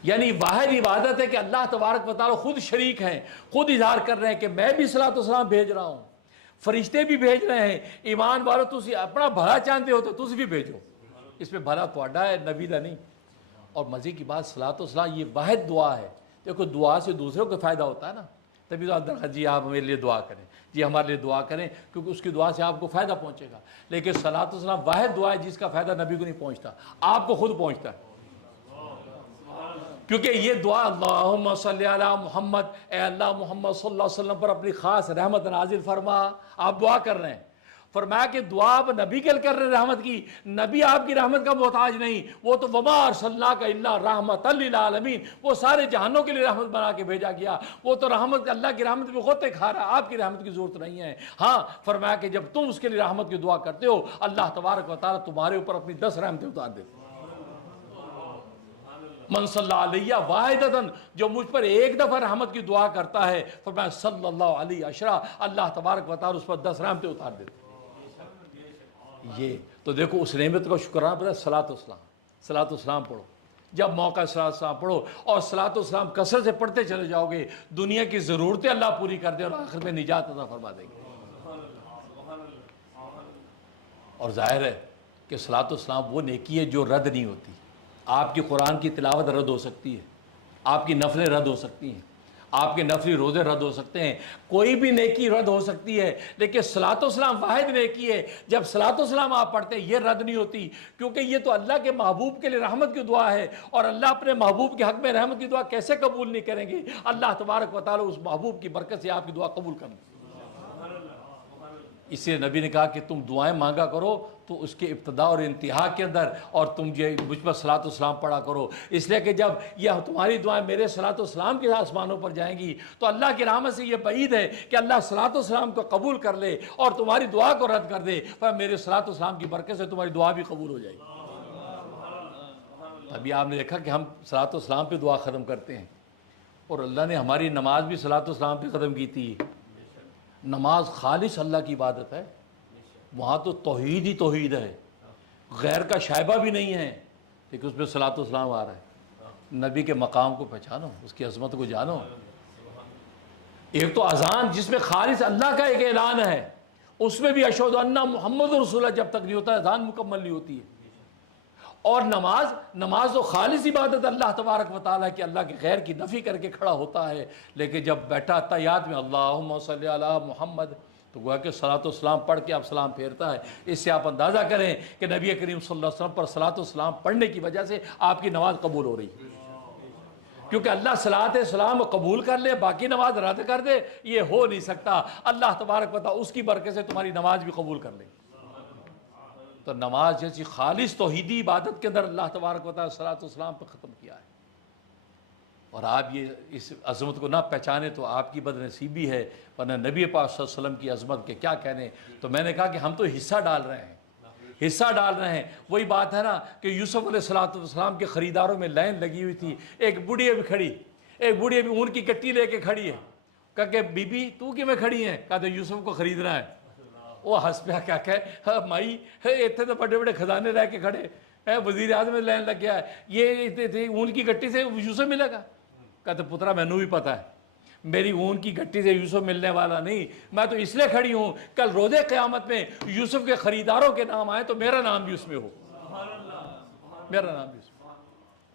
یعنی واحد عبادت ہے کہ اللہ تبارک و تعالیٰ خود شریک ہیں، خود اظہار کر رہے ہیں کہ میں بھی صلاۃ و سلام بھیج رہا ہوں، فرشتے بھی بھیج رہے ہیں، ایمان والو تسی اپنا بھلا چاہتے ہو تو تسی بھی بھیجو، اس میں بھلا تہاڈا ہے، نبی دا نہیں۔ اور مزے کی بات، صلاۃ و سلام یہ واحد دعا ہے۔ دیکھو دعا سے دوسروں کو فائدہ ہوتا ہے نا، تبھی تو آپ جی آپ میرے لیے دعا کریں، جی ہمارے لیے دعا کریں، کیونکہ اس کی دعا سے آپ کو فائدہ پہنچے گا۔ لیکن صلاۃ و سلام واحد دعا ہے جس کا فائدہ نبی کو نہیں پہنچتا، آپ کو خود پہنچتا ہے، کیونکہ یہ دعا اللہم صلی علی محمد، اے اللہ محمد صلی اللہ علیہ وسلم پر اپنی خاص رحمت نازل فرما، آپ دعا کر رہے ہیں۔ فرمایا کہ دعا آپ نبی کے لیے کر رہے ہیں رحمت کی، نبی آپ کی رحمت کا محتاج نہیں، وہ تو وما ارسلناک الا رحمۃ للعالمین، وہ سارے جہانوں کے لیے رحمت بنا کے بھیجا گیا، وہ تو رحمت اللہ کی رحمت بھی غوطے کھا رہا ہے، آپ کی رحمت کی ضرورت نہیں ہے۔ ہاں فرمایا کہ جب تم اس کے لیے رحمت کی دعا کرتے ہو، اللہ تبارک و تعالیٰ تمہارے اوپر اپنی 10 رحمتیں اتار دیتے ہیں۔ من صلی علیہ واحدۃ، جو مجھ پر ایک دفعہ رحمت کی دعا کرتا ہے، فرمایا صلی اللہ علیہ عشرہ، اللہ تبارک و تعالیٰ اس پر 10 رحمتیں اتار دیتے ہیں۔ یہ تو دیکھو اس نعمت کا شکرانہ پڑھا صلاۃ و سلام، صلاۃ و سلام پڑھو، جب موقع صلاۃ و سلام پڑھو اور صلاۃ و سلام کثرت سے پڑھتے چلے جاؤ گے، دنیا کی ضرورتیں اللہ پوری کر دے اور آخر میں نجات عطا فرما دے گی۔ اور ظاہر ہے کہ صلاۃ و سلام وہ نیکی ہے جو رد نہیں ہوتی۔ آپ کی قرآن کی تلاوت رد ہو سکتی ہے، آپ کی نفلیں رد ہو سکتی ہیں، آپ کے نفلی روزے رد ہو سکتے ہیں، کوئی بھی نیکی رد ہو سکتی ہے، لیکن صلاۃ و سلام واحد نیکی ہے جب صلاۃ و سلام آپ پڑھتے ہیں یہ رد نہیں ہوتی، کیونکہ یہ تو اللہ کے محبوب کے لیے رحمت کی دعا ہے، اور اللہ اپنے محبوب کے حق میں رحمت کی دعا کیسے قبول نہیں کریں گے؟ اللہ تبارک و تعالیٰ اس محبوب کی برکت سے آپ کی دعا قبول کر لیں۔ اس لیے نبی نے کہا کہ تم دعائیں مانگا کرو تو اس کے ابتدا اور انتہا کے اندر، اور تم یہ مجھ پر صلاۃ و سلام پڑھا کرو، اس لیے کہ جب یہ تمہاری دعائیں میرے صلاۃ و سلام کے آسمانوں پر جائیں گی تو اللہ کی رحمت سے یہ بعید ہے کہ اللہ صلاۃ و سلام کو قبول کر لے اور تمہاری دعا کو رد کر دے، پر میرے صلاۃ و سلام کی برکت سے تمہاری دعا بھی قبول ہو جائے گی۔ ابھی آپ نے دیکھا کہ ہم صلاۃ و سلام پہ دعا ختم کرتے ہیں، اور اللہ نے ہماری نماز بھی صلاۃ و سلام پہ ختم کی تھی۔ نماز خالص اللہ کی عبادت ہے، وہاں تو توحید ہی توحید ہے، غیر کا شائبہ بھی نہیں ہے، لیکن اس میں صلاۃ و سلام آ رہا ہے۔ نبی کے مقام کو پہچانو، اس کی عظمت کو جانو۔ ایک تو اذان جس میں خالص اللہ کا ایک اعلان ہے، اس میں بھی اشہد ان محمد رسول اللہ جب تک نہیں ہوتا اذان مکمل نہیں ہوتی ہے۔ اور نماز تو خالص عبادت اللہ تبارک و تعالیٰ کی، اللہ کے غیر کی نفی کر کے کھڑا ہوتا ہے، لیکن جب بیٹھا تحیات میں اللہم صلی علی محمد تو گویا کہ صلاۃ و سلام پڑھ کے آپ سلام پھیرتا ہے۔ اس سے آپ اندازہ کریں کہ نبی کریم صلی اللہ علیہ وسلم پر صلاۃ و سلام پڑھنے کی وجہ سے آپ کی نماز قبول ہو رہی ہے، کیونکہ اللہ صلاۃ و سلام قبول کر لے باقی نماز رد کر دے، یہ ہو نہیں سکتا۔ اللہ تبارک و تعالیٰ اس کی برکت سے تمہاری نماز بھی قبول کر لے۔ تو نماز جیسی خالص توحیدی عبادت کے اندر اللہ تبارک و تعالیٰ صلاۃ و سلام پہ ختم کیا ہے، اور آپ یہ اس عظمت کو نہ پہچانے تو آپ کی بد نصیبی ہے، ورنہ نبی پاک صلی اللہ علیہ وسلم کی عظمت کے کیا کہنے۔ تو میں نے کہا کہ ہم تو حصہ ڈال رہے ہیں، وہی بات ہے نا کہ یوسف علیہ السلام کے خریداروں میں لائن لگی ہوئی تھی، ایک بڑھیا بھی کھڑی، ایک بڑھیا بھی اون کی کٹی لے کے کھڑی ہے، کہا کہ بی بی تو کی میں کھڑی ہیں؟ کہا تو یوسف کو خریدنا ہے۔ وہ ہنس پیا، کیا کہ مائی اتنے تو بڑے بڑے خزانے رہ کے کھڑے، وزیر اعظم میں لائن لگ گیا ہے، یہ اون کی گٹی سے یوسف ملے گا؟ کہتے پترا مینوں بھی پتا ہے میری اون کی گٹی سے یوسف ملنے والا نہیں، میں تو اس لیے کھڑی ہوں کل روزے قیامت میں یوسف کے خریداروں کے نام آئے تو میرا نام بھی اس میں ہو، میرا نام بھی اس میں۔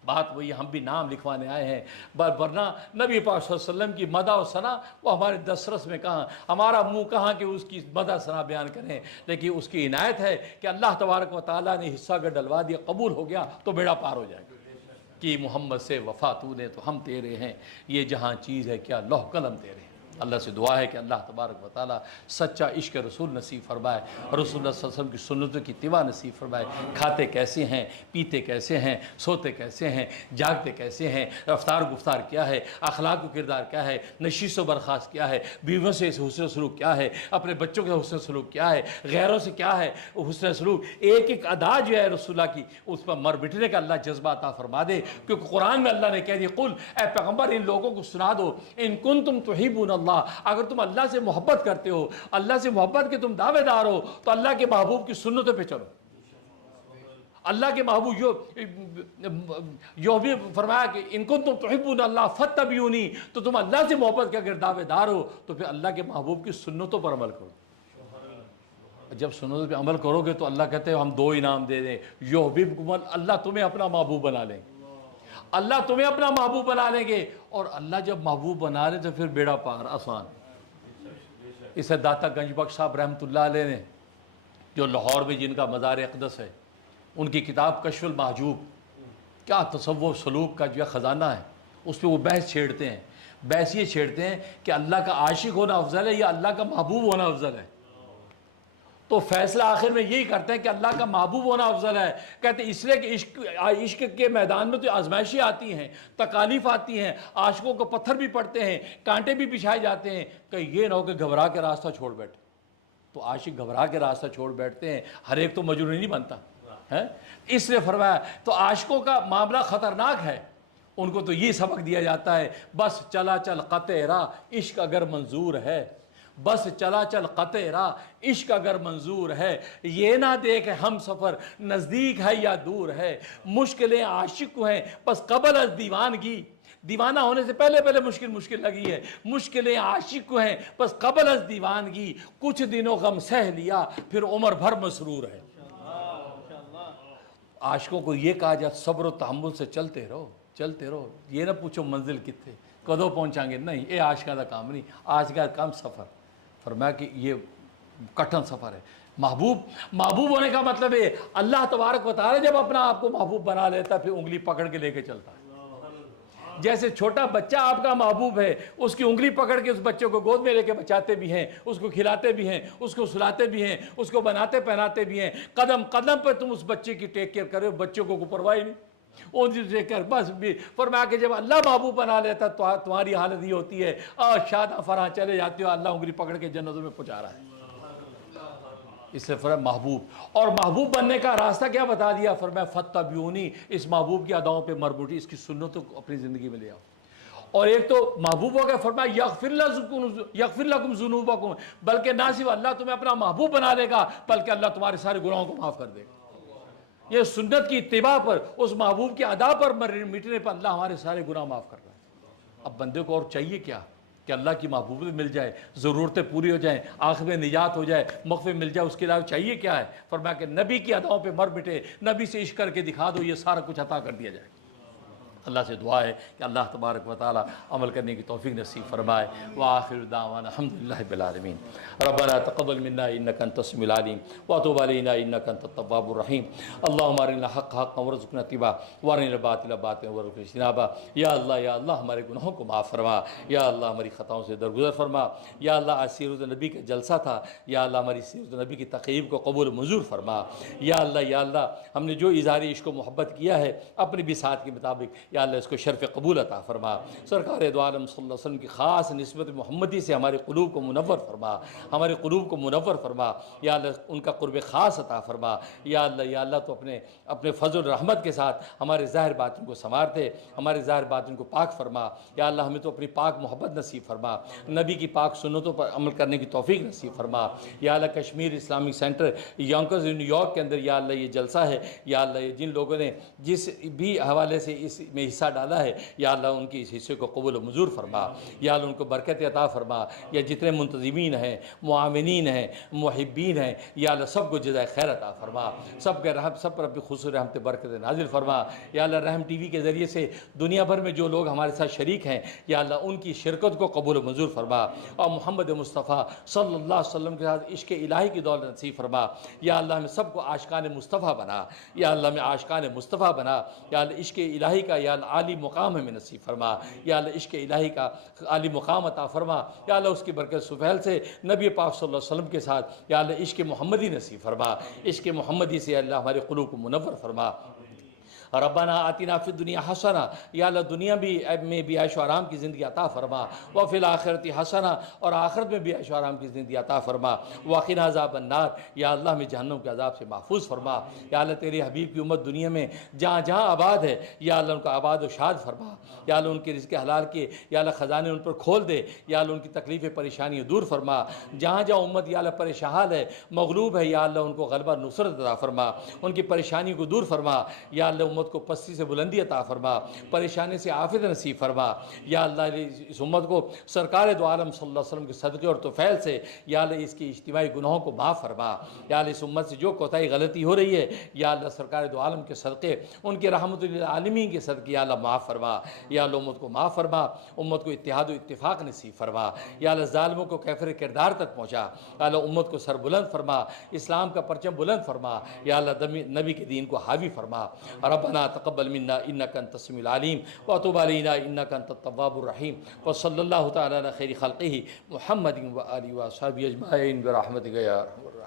بات وہی، ہم بھی نام لکھوانے آئے ہیں، ورنہ نبی پاک صلی اللہ علیہ وسلم کی مدح و ثنا وہ ہمارے دسترس میں کہاں، ہمارا منہ کہاں کہ اس کی مدح ثنا بیان کریں، لیکن اس کی عنایت ہے کہ اللہ تبارک و تعالیٰ نے حصہ اگر ڈلوا دیا، قبول ہو گیا تو بیڑا پار ہو جائے گا کہ محمد سے وفا تو نے تو ہم تیرے ہیں، یہ جہاں چیز ہے کیا لوح قلم تیرے ہیں۔ اللہ سے دعا ہے کہ اللہ تبارک و تعالیٰ سچا عشق رسول نصیب فرمائے، اور رسول اللہ صلی اللہ علیہ وسلم کی سنتوں کی اتباع نصیب فرمائے۔ کھاتے کیسے ہیں، پیتے کیسے ہیں، سوتے کیسے ہیں، جاگتے کیسے ہیں، رفتار گفتار کیا ہے، اخلاق و کردار کیا ہے، نشیس و برخاست کیا ہے، بیویوں سے حسن سلوک کیا ہے، اپنے بچوں کے حسن سلوک کیا ہے، غیروں سے کیا ہے حسن سلوک، ایک ایک ادا جو ہے رسول اللہ کی اس پر مر مٹنے کا اللہ جذبہ عطا فرما دے، کیونکہ قرآن میں اللہ نے کہہ دیا قل اے پیغمبر ان لوگوں کو سنا دو ان کنتم تحبون اللہ، اگر تم اللہ سے محبت کرتے ہو، اللہ سے محبت کے تم دعوے دار ہو تو اللہ کے محبوب کی سنتوں پہ چلو۔ اللہ کے محبوب جو بھی فرمایا کہ ان کنتم تحبون اللہ فاتبعونی، تو تم اللہ سے محبت کے اگر دعوے دار ہو تو پھر اللہ کے محبوب کی سنتوں پر عمل کرو۔ جب سنتوں پہ عمل کرو گے تو اللہ کہتے ہیں ہم دو انعام دے دیں، یحببکم اللہ تمہیں اپنا محبوب بنا لیں گے، اللہ تمہیں اپنا محبوب بنا لیں گے، اور اللہ جب محبوب بنا لے تو پھر بیڑا پار آسان۔ اسے داتا گنج بخش صاحب رحمۃ اللہ علیہ نے، جو لاہور میں جن کا مزار اقدس ہے، ان کی کتاب کشف المحجوب، کیا تصوف سلوک کا جو خزانہ ہے، اس پہ وہ بحث چھیڑتے ہیں، بحث یہ چھیڑتے ہیں کہ اللہ کا عاشق ہونا افضل ہے یا اللہ کا محبوب ہونا افضل ہے، تو فیصلہ آخر میں یہی کرتے ہیں کہ اللہ کا محبوب ہونا افضل ہے۔ کہتے ہیں اس لیے کہ عشق کے میدان میں تو آزمائشیں آتی ہیں، تکالیف آتی ہیں، عاشقوں کو پتھر بھی پڑتے ہیں، کانٹے بھی بچھائے جاتے ہیں، کہ یہ نہ ہو کہ گھبرا کے راستہ چھوڑ بیٹھے۔ تو عاشق گھبرا کے راستہ چھوڑ بیٹھتے ہیں، ہر ایک تو مجروح نہیں بنتا ہے، اس لیے فرمایا تو عاشقوں کا معاملہ خطرناک ہے، ان کو تو یہ سبق دیا جاتا ہے بس چلا چل قطع راہ عشق اگر منظور ہے، بس چلا چل قطع راہ عشق اگر منظور ہے، یہ نہ دیکھ ہم سفر نزدیک ہے یا دور ہے، مشکلیں عاشق کو ہیں پس قبل از دیوانگی، دیوانہ ہونے سے پہلے مشکل لگی ہے، مشکلیں عاشق کو ہیں پس قبل از دیوانگی، کچھ دنوں غم سہ لیا پھر عمر بھر مسرور ہے۔ عاشقوں کو یہ کہا جاتا صبر و تحمل سے چلتے رہو، یہ نہ پوچھو منزل کتنے کدو پہنچائیں گے، نہیں، یہ عاشقہ کا کام نہیں، عاشقہ کا کام سفر۔ فرمایا کہ یہ کٹھن سفر ہے۔ محبوب ہونے کا مطلب ہے اللہ تبارک و تعالی جب اپنا آپ کو محبوب بنا لیتا پھر انگلی پکڑ کے لے کے چلتا ہے۔ جیسے چھوٹا بچہ آپ کا محبوب ہے، اس کی انگلی پکڑ کے اس بچے کو گود میں لے کے بچاتے بھی ہیں، اس کو کھلاتے بھی ہیں، اس کو سلاتے بھی ہیں، اس کو بناتے پہناتے بھی ہیں، قدم قدم پہ تم اس بچے کی ٹیک کیئر کرو، بچوں کو کوئی پرواہ نہیں، وہ دیکھ کر بس بھی۔ فرمایا کہ جب اللہ محبوب بنا لیتا تو تمہاری حالت یہ ہوتی ہے شادہ فرح چلے جاتے ہو، اللہ انگلی پکڑ کے جنتوں میں پہنچا رہا ہے۔ اس سے فرمایا محبوب، اور محبوب بننے کا راستہ کیا بتا دیا؟ فرمایا فتبعونی، اس محبوب کی اداؤں پہ مربوطی، اس کی سنتوں کو اپنی زندگی میں لے آؤ۔ اور ایک تو محبوب ہو گیا، فرمایا یغفر لکم ذنوبکم، بلکہ نہ صرف اللہ تمہیں اپنا محبوب بنا لے گا بلکہ اللہ تمہارے سارے گناہوں کو معاف کر دے گا۔ یہ سنت کی اتباع پر، اس محبوب کی ادا پر مٹنے پر اللہ ہمارے سارے گناہ معاف کر رہا ہے۔ اب بندے کو اور چاہیے کیا کہ اللہ کی محبوبیت مل جائے، ضرورتیں پوری ہو جائیں، آخر میں نجات ہو جائے، مغفرت مل جائے، اس کے علاوہ چاہیے کیا ہے؟ فرمایا کہ نبی کی اداؤں پہ مر مٹے، نبی سے عشق کر کے دکھا دو، یہ سارا کچھ عطا کر دیا جائے۔ اللہ سے دعا ہے کہ اللہ تبارک و تعالی عمل کرنے کی توفیق نصیب فرمائے۔ وآخر دعوانا الحمدللہ رب العالمین۔ ربنا تقبل منا انک انت السمیع العلیم وتب علینا انک انت التواب الرحیم۔ اللہم ارنا الحق حقا وارزقنا اتباعہ وارنا الباطل باطلا وارزقنا اجتنابہ۔ یا اللہ ہمارے گناہوں کو معاف فرما، یا اللہ ہماری خطاؤں سے درگزر فرما، یا اللہ آج سیرت نبی کا جلسہ تھا، یا اللہ ہماری سیرت نبی کی تقریب کو قبول منظور فرما۔ یا اللہ ہم نے جو اظہار عشق و محبت کیا ہے اپنی بساط کے مطابق، یا اللہ اس کو شرف قبول عطا فرما۔ سرکار دو عالم صلی اللہ علیہ وسلم کی خاص نسبت محمدی سے ہمارے قلوب کو منور فرما، ہمارے قلوب کو منور فرما۔ یا اللہ ان کا قرب خاص عطا فرما۔ یا اللہ تو اپنے فضل و رحمت کے ساتھ ہمارے ظاہر باطن کو سنوارتے، ہمارے ظاہر باطن کو پاک فرما۔ یا اللہ ہمیں تو اپنی پاک محبت نصیب فرما، نبی کی پاک سنتوں پر عمل کرنے کی توفیق نصیب فرما۔ یا Allah Kashmir Islamic centre Yonkers New York کے اندر یا اللہ یہ جلسہ ہے، یا اللہ یہ جن لوگوں نے جس بھی حوالے سے اس میں حصہ ڈالا ہے، یا اللہ ان کی اس حصے کو قبول و منظور فرما۔ یا اللہ ان کو برکت عطا فرما۔ یا جتنے منتظمین ہیں، معاونین ہیں، محبین ہیں، یا اللہ سب کو جزائے خیر عطا فرما، سب پر اپنی خصوصی رحمت برکت نازل فرما۔ یا اللہ رحم ٹی وی کے ذریعے سے دنیا بھر میں جو لوگ ہمارے ساتھ شریک ہیں، یا اللہ ان کی شرکت کو قبول و منظور فرما، اور محمد مصطفیٰ صلی اللہ علیہ وسلم کے ساتھ عشق الہی کی دولت نصیب فرما۔ یا اللہ ہمیں سب کو عاشقان مصطفیٰ بنا، یا اللہ ہمیں عاشقان مصطفیٰ بنا۔ یا اللہ عشق الہی کا یا اللہ عالی مقام ہمیں نصیب فرما۔ یا اللہ عشق الہی کا عالی مقام عطا فرما۔ یا اللہ اس کی برکت سفیل سے نبی پاک صلی اللہ علیہ وسلم کے ساتھ یا اللہ عشق محمدی نصیب فرما، عشق محمدی سے اللہ ہمارے قلوب کو منور فرما۔ ربنا آتنا فی الدنیا حسنہ، یا اللہ دنیا میں بھی عیش و آرام کی زندگی عطا فرما، وفی الآخرۃ حسنہ، اور آخرت میں بھی عیش و آرام کی زندگی عطا فرما، وقنا عذاب النار، یا اللہ ہمیں جہنم کے عذاب سے محفوظ فرما۔ یا اللہ تیرے حبیب کی امت دنیا میں جہاں جہاں آباد ہے، یا اللہ ان کو آباد و شاد فرما۔ یا اللہ ان کے رزق حلال کے یا اللہ خزانے ان پر کھول دے، یا اللہ ان کی تکلیف پریشانی دور فرما۔ جہاں جہاں امت یا اللہ پریشان ہے، مغلوب ہے، یا اللہ ان کو غلبہ نصرت عطا فرما، ان کی پریشانی کو دور فرما۔ یا اللہ امت کو پستی سے بلندی عطا فرما، پریشانی سے عافیت نصیب فرما۔ یا اللہ اس امت کو سرکار دو عالم صلی اللہ علیہ وسلم کے صدقے اور توفیل سے یا اللہ اس کی اجتماعی گناہوں کو معاف فرما۔ یا اللہ اس امت سے جو کوتاہی غلطی ہو رہی ہے، یا اللہ سرکار دو عالم کے صدقے، ان کے رحمت للعالمین کے صدقے یا اللہ معاف فرما۔ یا اللہ امت کو معاف فرما، امت کو اتحاد و اتفاق نصیب فرما۔ یا اللہ ظالموں کو کیفر کردار تک پہنچا۔ یا اللہ امت کو سر بلند فرما، اسلام کا پرچم بلند فرما۔ یا اللہ نبی کے دین کو حاوی فرما۔ ربنا تقبل منا انک انت السمیع العلیم وتب علینا انک انت التواب الرحیم، وصلی اللہ تعالی علی خیر خلقہ محمد و آلہ و صحبہ اجمعین برحمتک یا ارحم الراحمین۔